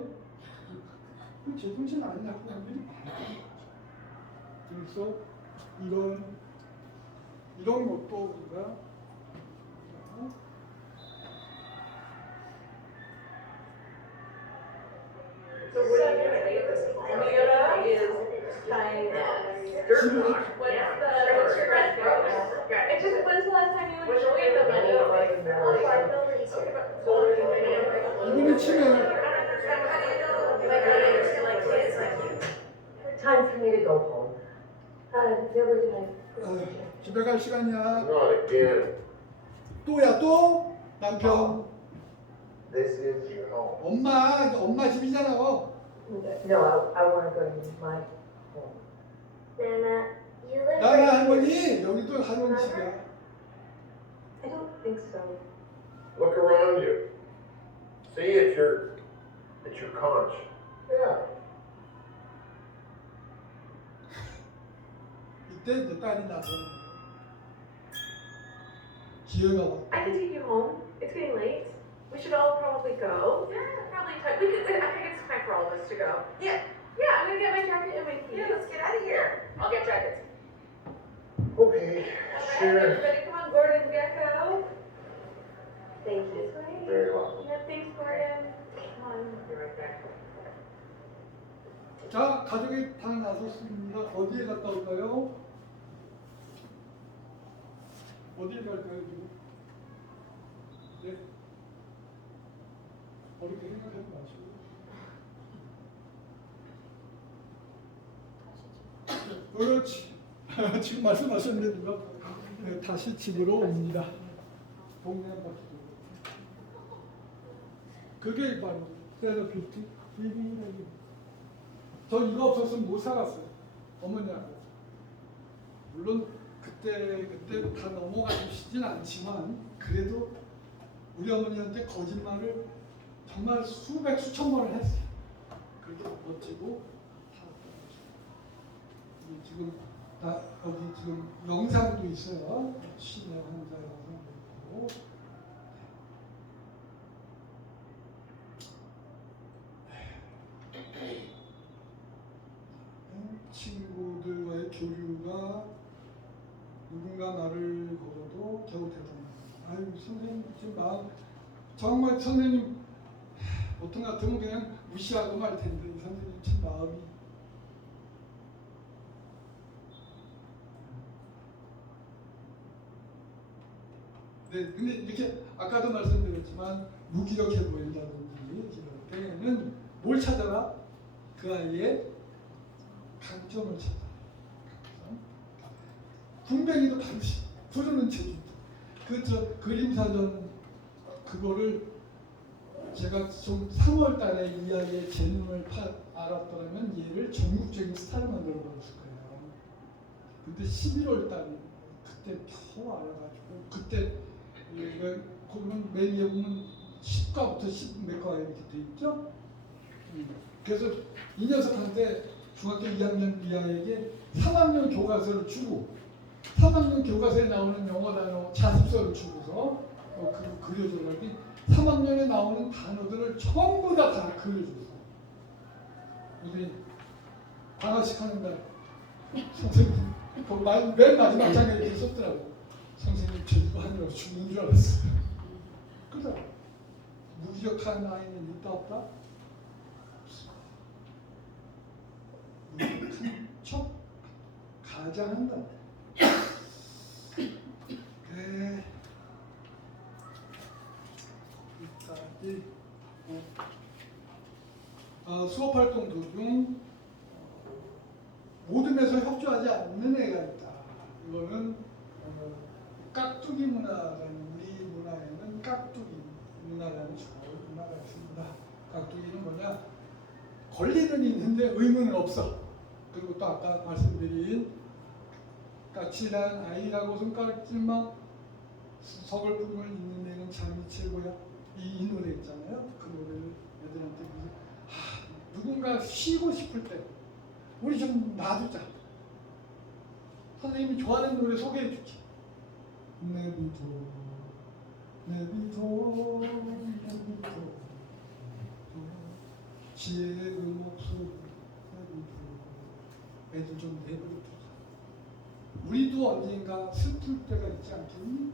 그 제정신 아닌 학부모들이 많아요. 그래서 이런 것도 우리가 So what are you doing? Toyota is trying dirt rock. What's your best It's just, when's the last time you went to 이분이 치매. Time for me to go home. Never did I. 집에 갈 시간이야. Not again. 또야 또? 남편. This is your home. 엄마 집이잖아. No, I want to go to my home. Nana, you live 나나 right 할머니 여기도 할머니 집이야. I don't think so. Look around you. See, it's your conch. Yeah. 이때 이제 딸이 나서 기회가 왔다. I can take you home. It's getting late. We should all probably go. Yeah, probably time. I think it's time for all of us to go. Yeah, I'm gonna get my jacket and my keys. Yeah, let's get out of here. I'll get jackets. Okay, Alright, sure. everybody, come on, Gordon, Gecko. Thank you. This way. Very welcome. Yeah, thanks, Gordon. Come on, I'll be right back. 자, 가족이 다 나섰습니다. 어디에 갔다 올까요? 어디에 갈까요, 지금? 네. 어렵게 생각하지 마시고. 그렇지. 지금 말씀하셨는데 누가 네, 다시 집으로 옵니다. 동네 한 바퀴 돌고. 그게 바로 세더피티 리빙이라는. 저 이거 없었으면 못 살았어요. 어머니하고. 물론 그때 다 넘어가시진 않지만 그래도 우리 어머니한테 거짓말을 정말 수백 수천 번을 했어요. 그렇게 멋지고 지금 다 여기 지금 영상도 있어요. 신의 환자라고 있고. 친구들과의 교류가 누군가 말을 걸어도 겨우 대답합니다. 아유 선생님 지금 마음 정말 선생님 보통 같으면 그냥 무시하고 말 텐데 이 선생님 참 마음이 네 근데 이렇게 아까도 말씀드렸지만 무기력해 보인다든지 이럴 때는 뭘 찾아라? 그 아이의 강점을 찾아. 군뱅이도 다르시. 부르는 재주도. 그저 그림사전 그거를 제가 좀 3월달에 이 아이의 재능을 알았더라면 얘를 전국적인 스타를 만들어 버렸을 거예요. 근데 11월달 그때 겨우 알아가지고 그때 이거 보면 맨 위에 보면 10과부터 10몇 과 이렇게 돼 있죠. 그래서 이 녀석한테 중학교 2학년 이하에게 3학년 교과서를 주고 3학년 교과서에 나오는 영어 단어 자습서를 주고서 그거 그려주라니 3학년에 나오는 단어들을 전부 다 그려줬어. 우리 방학식 하는 날 선생님 맨 마지막 장에 이렇게 썼더라고. 선생님 저 이거 하느라고 죽는 줄 알았어. 그죠? 무기력한 아이는 있다 없다? 무기력한 척 가장한다. 그래. 여기까지. 수업 활동 도중 모둠에서 협조하지 않는 애가 있다. 이거는 깍두기 문화라는 우리 문화에는 깍두기 문화라는 좋은 문화가 있습니다. 깍두기는 뭐냐? 권리는 있는데 의무는 없어. 그리고 또 아까 말씀드린 까칠한 아이라고 손가락질만 서글픔을 잊는 애는 잠이 최고야. 이 노래 있잖아요. 그 노래를 애들한테 누군가 쉬고 싶을 때 우리 좀 놔두자. 선생님이 좋아하는 노래 소개해 줄게. 내비둬 내비둬 내비둬 지혜의 그 목소리 내비둬 애들 좀 내버려 두자. 우리도 언젠가 슬플 때가 있지 않겠니?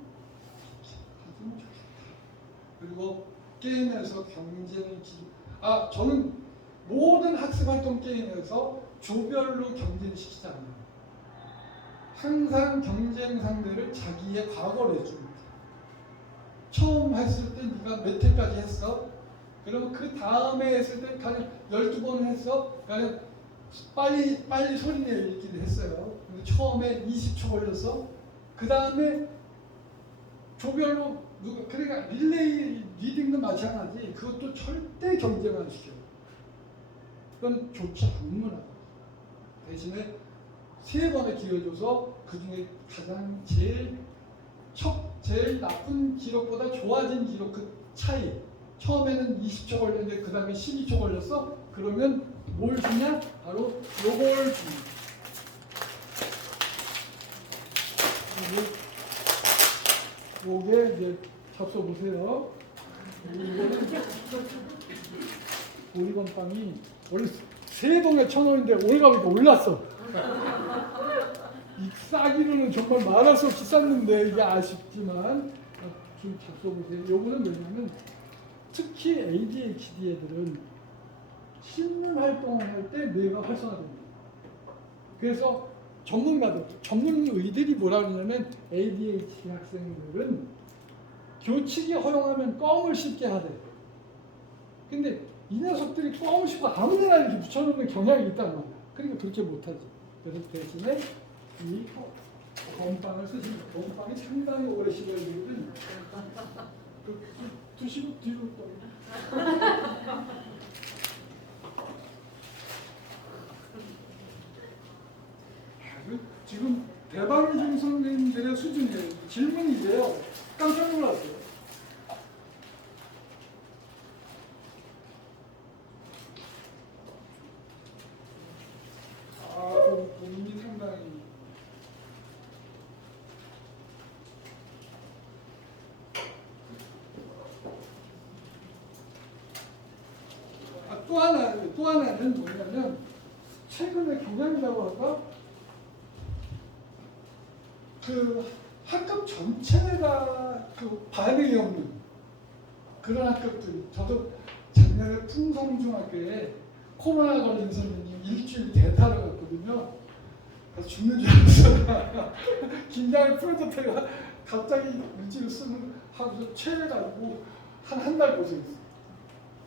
하지면 좋겠다. 그리고 게임에서 경쟁을 저는 모든 학습활동 게임에서 조별로 경쟁시키지 않아요. 항상 경쟁 상대를 자기의 과거로 해줍니다. 처음 했을 때 네가 몇 회까지 했어? 그러면 그 다음에 했을 때 그냥 12번 했어? 그냥 빨리 소리내어 읽기를 했어요. 근데 그 처음에 20초 걸렸어. 그 다음에 조별로 그러니까 릴레이 리딩도 마찬가지. 그것도 절대 경쟁 안 시켜. 그건 좋지 않는 대신에 3번에 기회 줘서 그 중에 가장 제일 나쁜 기록보다 좋아진 기록 그 차이. 처음에는 20초 걸렸는데 그 다음에 12초 걸렸어. 그러면 뭘 주냐? 바로 요걸 줍니다. 요게 이제 잡숴 보세요. 이거는 보리건빵이 원래 3봉에 1,000원인데 오늘 가니까 올랐어. 이 싸기로는 정말 말할 수 없이 쌌는데 이게 아쉽지만 좀 잡숴 보세요. 요거는 뭐냐면 특히 ADHD 애들은 씹는 활동을 할 때 뇌가 활성화됩니다. 그래서 전문의들이 뭐라 그러냐면 ADHD 학생들은 교칙이 허용하면 껌을 씹게 하대. 근데 이 녀석들이 껌을 씹고 아무데나 이렇게 붙여놓는 경향이 있단 말이야. 그러니까 그렇게 못하지. 그래서 대신에 이 건빵을 쓰시면 건빵이 상당히 오래 씹어야 되거든. 드시고 뒤로 또. 지금 대방중 선생님들의 수준이에요. 질문이 이래요. 깜짝 놀랐어요. 고민이 상당히. 또 하나는 뭐냐면 최근에 경향이라고 할까? 그 학급 전체가 그 반응이 없는 그런 학급들이. 저도 작년에 풍성중학교에 코로나 걸린 선생님 일주일 대타를 갔거든요. 그래서 죽는 줄 알았어요. 긴장을 풀어줬다가 갑자기 일주일 쓰는 하고서 체해가지고 한 달 고생했어요.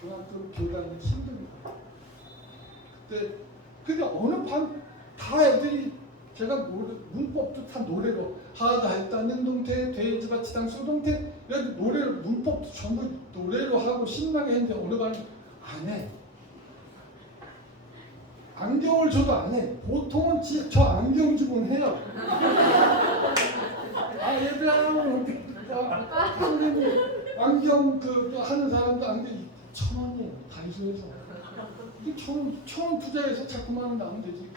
그만큼 교단이 힘듭니다. 근데 어느 반 다 애들이 제가 문법도 다 노래로 하다 했다 능동태 돼지밭이당 수동태 노래로 문법도 전부 노래로 하고 신나게 했는데 어느 반은 안 해. 안경을 줘도 안 해. 보통은 저 안경 주곤 해요. 얘들아 선생님 안경 그 하는 사람도 안경 1,000원이에요. 다이소에서. 이게 1,000원 투자해서 자꾸만 나오면 되지.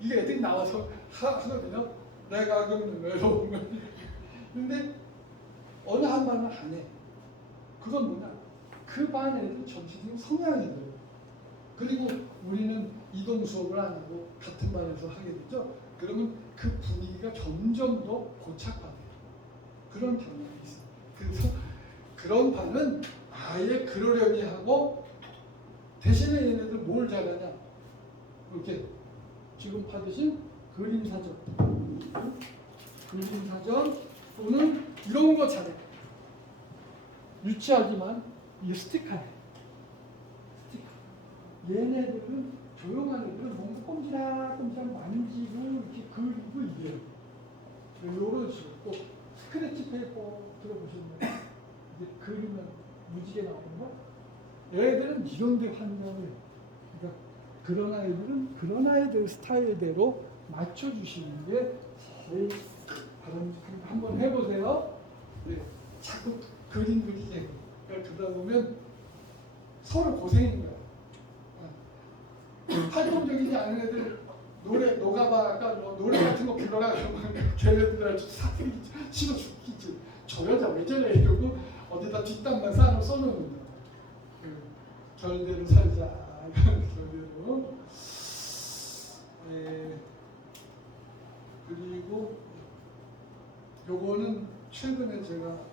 이게 애들이 나와서 하거든요. 내가 그러면 외로운 거. 근데 어느 한 반은 안 해. 그건 뭐냐? 그 반 애들 전체적인 성향이 돼요. 그리고 우리는 이동 수업을 안 하고 같은 반에서 하게 되죠. 그러면 그 분위기가 점점 더 고착화돼요. 그런 경향이 있어요. 그래서 그런 반은 아예 그러려니 하고 대신에 얘네들 뭘 잘하냐? 이렇게 지금 받으신 그림사전, 또는 이런 거 잘해. 유치하지만 이게 스티커예요. 스티커. 얘네들은 조용한 애들은 뭔가 꼼지락꼼지락 만지고 이렇게 그리고 이래요. 이런 식으로 또 스크래치 페이퍼 들어보셨나요? 이제 그리면 무지개 나오는 거? 얘들은 이런 데 환경을, 그러니까 그런 아이들은 그런 아이들 스타일대로 맞춰주시는 게 제일 바람직합니다. 한번 해보세요. 네. 자꾸 그림 그리게. 그러다 보면 서로 고생인 거야. 활동적이지 않은 애들 노래 녹아봐 아까 노래 같은 거 불러라 그러면 걔네들 사투리 싫어 죽겠지. 저 여자 왜 저래 이러고 어디다 뒷담만 쌓아 써놓는 거야. 결대로 살자. 결대로. 그리고 요거는 최근에 제가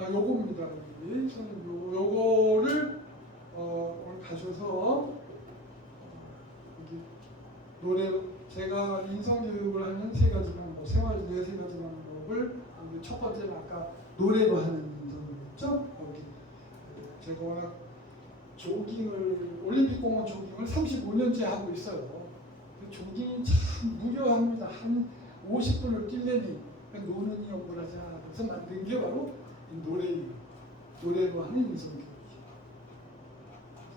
요겁니다. 요거를 오늘 가셔서 여기 노래로 제가 인성교육을 하는 3가지 방법, 생활의 3가지 방법을 첫 번째는 아까 노래로 하는 인성교육이었죠. 여기 제가 워낙 조깅을 올림픽 공원 조깅을 35년째 하고 있어요. 조깅이 참 무료합니다. 한 50분을 뛰려니 노는 이업을 하자. 그래서 만든 게 바로 이 노래로 하는 인성교육이에요.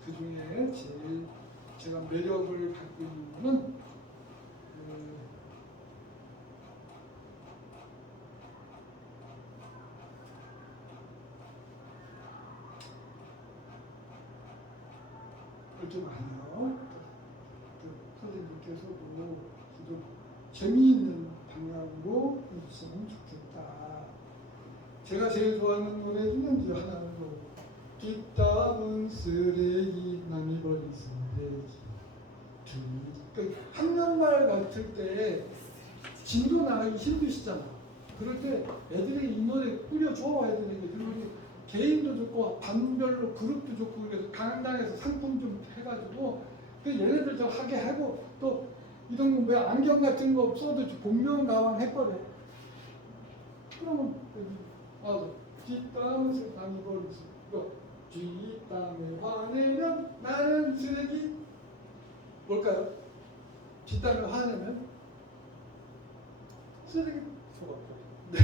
그 중에 제일 제가 매력을 갖고 있는 거는 좀 아니요. 선생님께서도 좀 재미있는 방향으로 했으면 좋겠다. 제가 제일 좋아하는 노래 중에 이제 하나는 뒷담은 쓰레기 남이 버린 쓰레기 그러니까 한명말 같을 때 진도 나가기 힘드시잖아. 그럴 때 애들에게 이 노래 뿌려줘 애들에게. 그리고 개인도 좋고 반별로 그룹도 좋고 그래서 강당에서 상품 좀 해가지고 그 얘네들 좀 하게 하고 또 이런 거 왜 안경 같은 거 써도 공명 가왕 해버려. 그러면 뒷담은 남이 버린 쓰레기 뒷담에 화내면 나는 쓰레기 뭘까요? 뒷담에 화내면 쓰레기 네.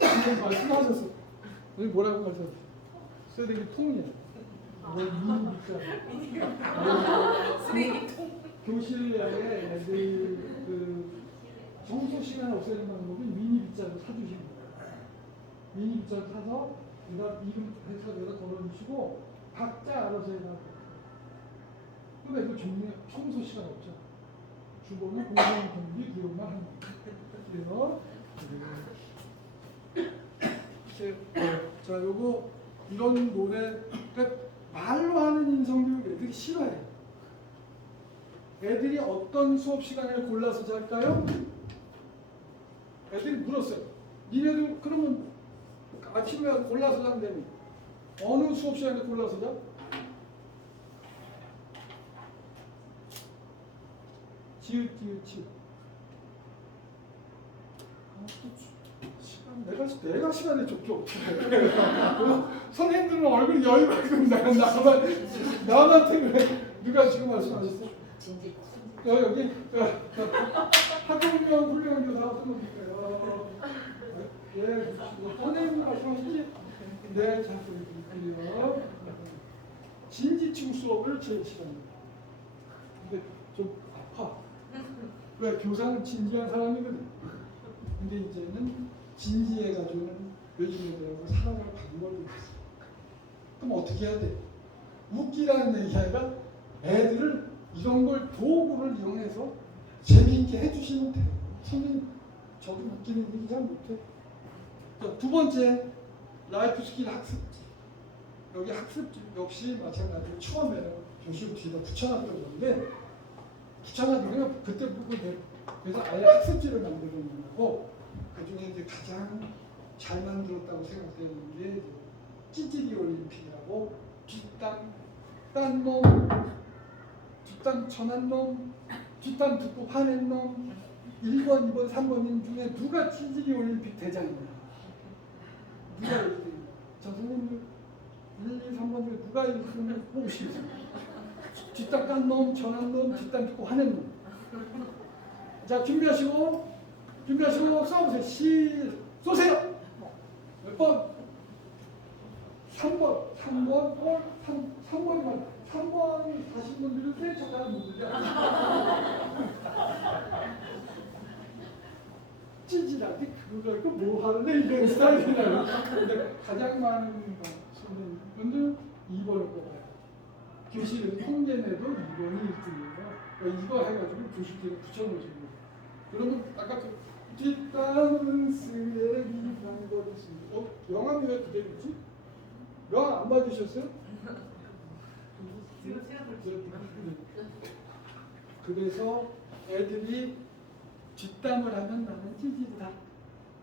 지금 말씀하셨어. 오늘 뭐라고 말씀하셨어? 쓰레기 통이야. 쓰레기통. 교실에 애들 그 청소 시간 없애는 방법이 미니 빗자루 사주시는 거예요. 미니 빗자루 사서 이름 해서 걸어주시고 각자 알아서 해라. 그럼 애들 종류 청소 시간 없죠. 주범은 공공 경비 기록만 하는 거예요. 그래서 자, 요거 이런 노래 그러니까 말로 하는 인성교육 애들이 싫어해. 애들이 어떤 수업 시간을 골라서 잘까요? 애들이 물었어요. 니네들 그러면 아침에 골라서 잔다며. 어느 수업 시간에 골라서 자? 지읒. 내가 시간에 좁죠. 선생님들은 얼굴이 여유가 있고 나한테 그래. 누가 지금 말씀하셨어? 여기 학교운영 훌륭한 교사 선생님이니까요. 예, 선생님 말씀하시지? 네, 잘 들을게요. 진지충 수업을 제일 싫어합니다. 근데 좀 아파. 왜? 교사는 진지한 사람이거든. 근데 이제는 진지해가지고는 요즘 애들하고 살아갈 방법이 없어. 그럼 어떻게 해야 돼? 웃기라는 얘기 아니라 애들을 이런 걸 도구를 이용해서 재미있게 해주시면 돼요. 선생님, 저도 웃기는 얘기 잘 못해. 자, 두 번째, 라이프 스킬 학습지. 여기 학습지 역시 마찬가지로 처음에는 교실 뒤에다 붙여놨던 건데 붙여놔두면 그때 보고 그래서 아예 학습지를 만들어 놓는 거고 그 중에 이제 가장 잘 만들었다고 생각되는 게 찌질이 올림픽이라고 뒷담 딴 놈, 뒷담 천한 놈, 뒷담 듣고 화낸 놈 1번, 2번, 3번인 중에 누가 찌질이 올림픽 대장이냐? 누가 1등? 저 선생님 1, 2, 3번 중에 누가 1등을 뽑으시겠어요? 뒷담 딴 놈, 천한 놈, 뒷담 듣고 화낸 놈. 자, 준비하시고 싸우세요. 쏘세요. 몇 번? 3번. 3번이면 3번 하신 분들은 센 척하는 분들이야. 찌질하지 그거 뭐 할래 이런 스타일이라고. 근데 가장 많은 선생님분들 2번을 뽑아요. 교실에서 통계 내도 2번이 1등이에요. 이거 해가지고 교실 뒤에 붙여놓으시는 거예요. 그러면 아까 그 뒷담은 쓰레기 방법이 있습니다. 영암이 왜 그대로지? 영암 안 받으셨어요? 그래서 애들이 뒷담을 하면 나는 찌질이다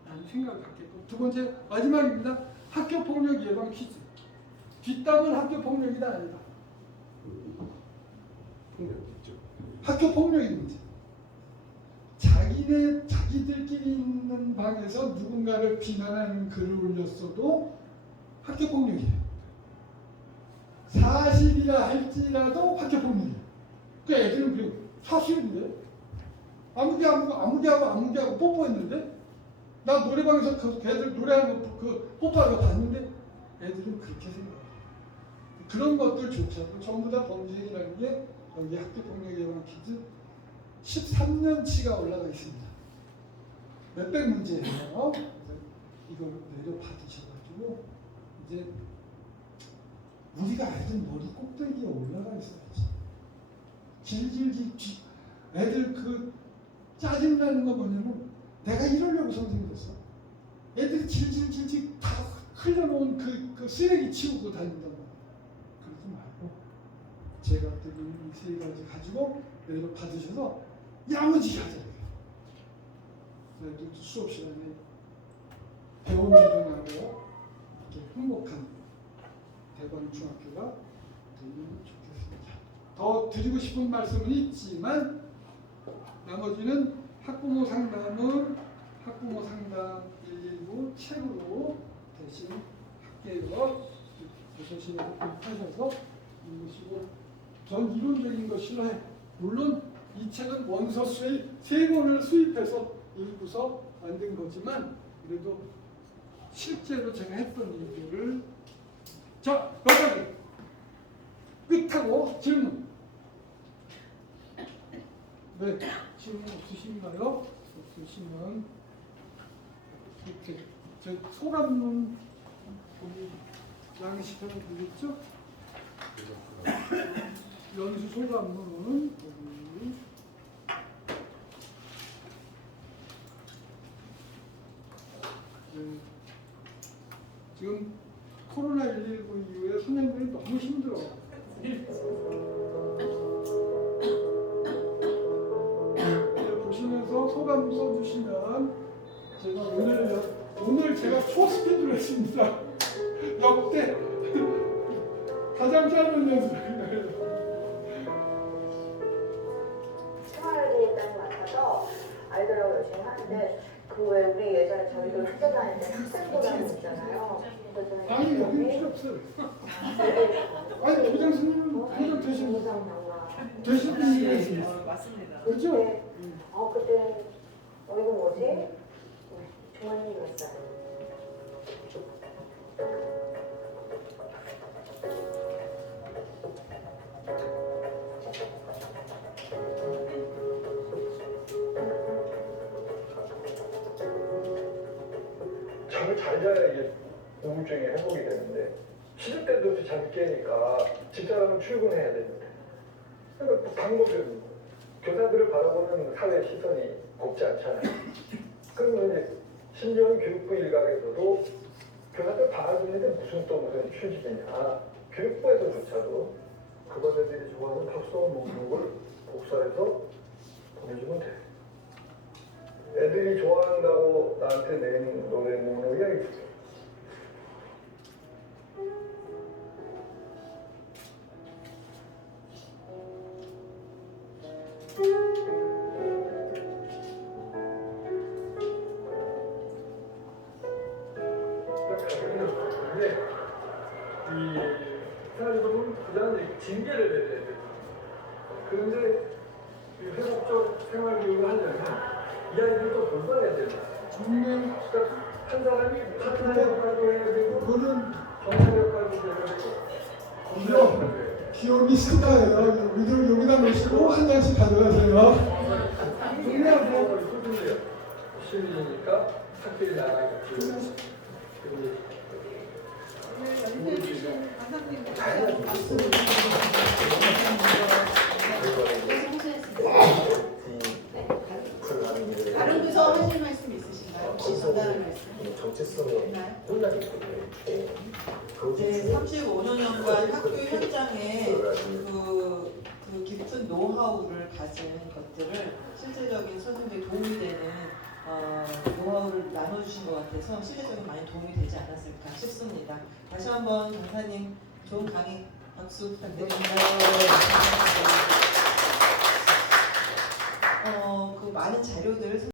라는 생각을 갖겠고 두 번째 마지막입니다. 학교폭력 예방 퀴즈. 뒷담은 학교폭력이다 아니다. 학교폭력이 문제. 자기들끼리 있는 방에서 누군가를 비난하는 글을 올렸어도 학교폭력이에요. 사실이라 할지라도 학교폭력이에요. 그 애들은 그리고 사실인데 아무개하고 뽀뽀했는데 나 노래방에서 그 애들 노래하는 거 그 뽀뽀하는 거 봤는데 애들은 그렇게 생각해요. 그런 것들조차도 전부 다 범죄행위라는 게 여기 학교폭력에 관한 퀴즈 13년치가 올라가 있습니다. 몇백 문제예요. 그래서 이걸 내려 받으셔가지고 이제 우리가 애들 머리 꼭대기에 올라가 있어야지. 질질질 애들 그 짜증나는 거 뭐냐면 내가 이러려고 선생님 됐어. 애들이 질질질질 다 흘려놓은 그 쓰레기 치우고 다닌단 말이야. 그러지 말고 제가 드린 이 세 가지 가지고 내려 받으셔서 야무지게 하자. 그래도 수업 시간에 배우는 중하고 이렇게 행복한 대관 중학교가 되면 좋겠습니다. 더 드리고 싶은 말씀은 있지만 나머지는 학부모 상담은 학부모 상담 119 책으로 대신 할게요. 도서실에서 구입하셔서 읽으시고 전 이론적인 거 싫어해. 물론 이 책은 원서 수의 3권을 수입해서 읽고서 만든 거지만 그래도 실제로 제가 했던 일들을 자 여기까지 끝하고 질문. 네, 질문 없으신가요? 없으시면 이렇게 저 소감문 거기 양식하는 되겠죠? 연수 소감문은 여기 네. 지금 코로나19 이후에 선생님들이 너무 힘들어. 보시면서 소감 써주시면 제가 오늘 제가 초스피드로 했습니다. 역대 가장 짧은 연습을. 생활에 있다는 것 같아서 아이들하고 열심히 하는데 그 왜 우리 예전에 저희도 학교 다닐 때 학생도장 있잖아요. 아니 여기 필요 없어요. 아니 부장 선생님은 부장 되신 분이 있습니다. 맞습니다. 그렇죠? 그때 이거 뭐지? 종환님이었어요. 잠을 잘 자야 이게 우울증이 회복이 되는데 시도 때도 잘 깨니까 집사람은 출근해야 되는데 그러니까 방법이 없는 거예요. 교사들을 바라보는 사회 시선이 곱지 않잖아요. 그러면 이제 심지어는 교육부 일각에서도 교사들 바라보는데 무슨 취직이냐. 교육부에서조차도 그것들이 좋아하는 팝송 목록을 복사해서 보내주면 돼. 애들이 좋아한다고 나한테 낸 노래 목록이야 이게. 근데 이 사회적으로 부자는 징계를 내려야 돼. 그런데 이 회복적 생활 교육을 하려면 이 아이들도 돌봐야 된다. 그러니까 한 사람이 파트너 역할도 해야 되고 그거는 정상 역할도 해야 되고 기억이 스타예요. 여기다 놓으시고 한 장씩 가져가세요. 동네하고 소중해요. 시민이니까 학교에 나가야지. 다른 부서 하실 말씀 있으신가요? 혹시 전달할 말씀? 정체성이 혼란이 있거든요. 네, 35년간 학교 현장에 그 깊은 노하우를 가진 것들을 실질적인 선생님들이 도움이 되는 노하우를 나눠주신 것 같아서 실질적인 많이 도움이 되지 않았을까 싶습니다. 다시 한번 강사님 좋은 강의 박수 부탁드립니다. 그 많은 자료들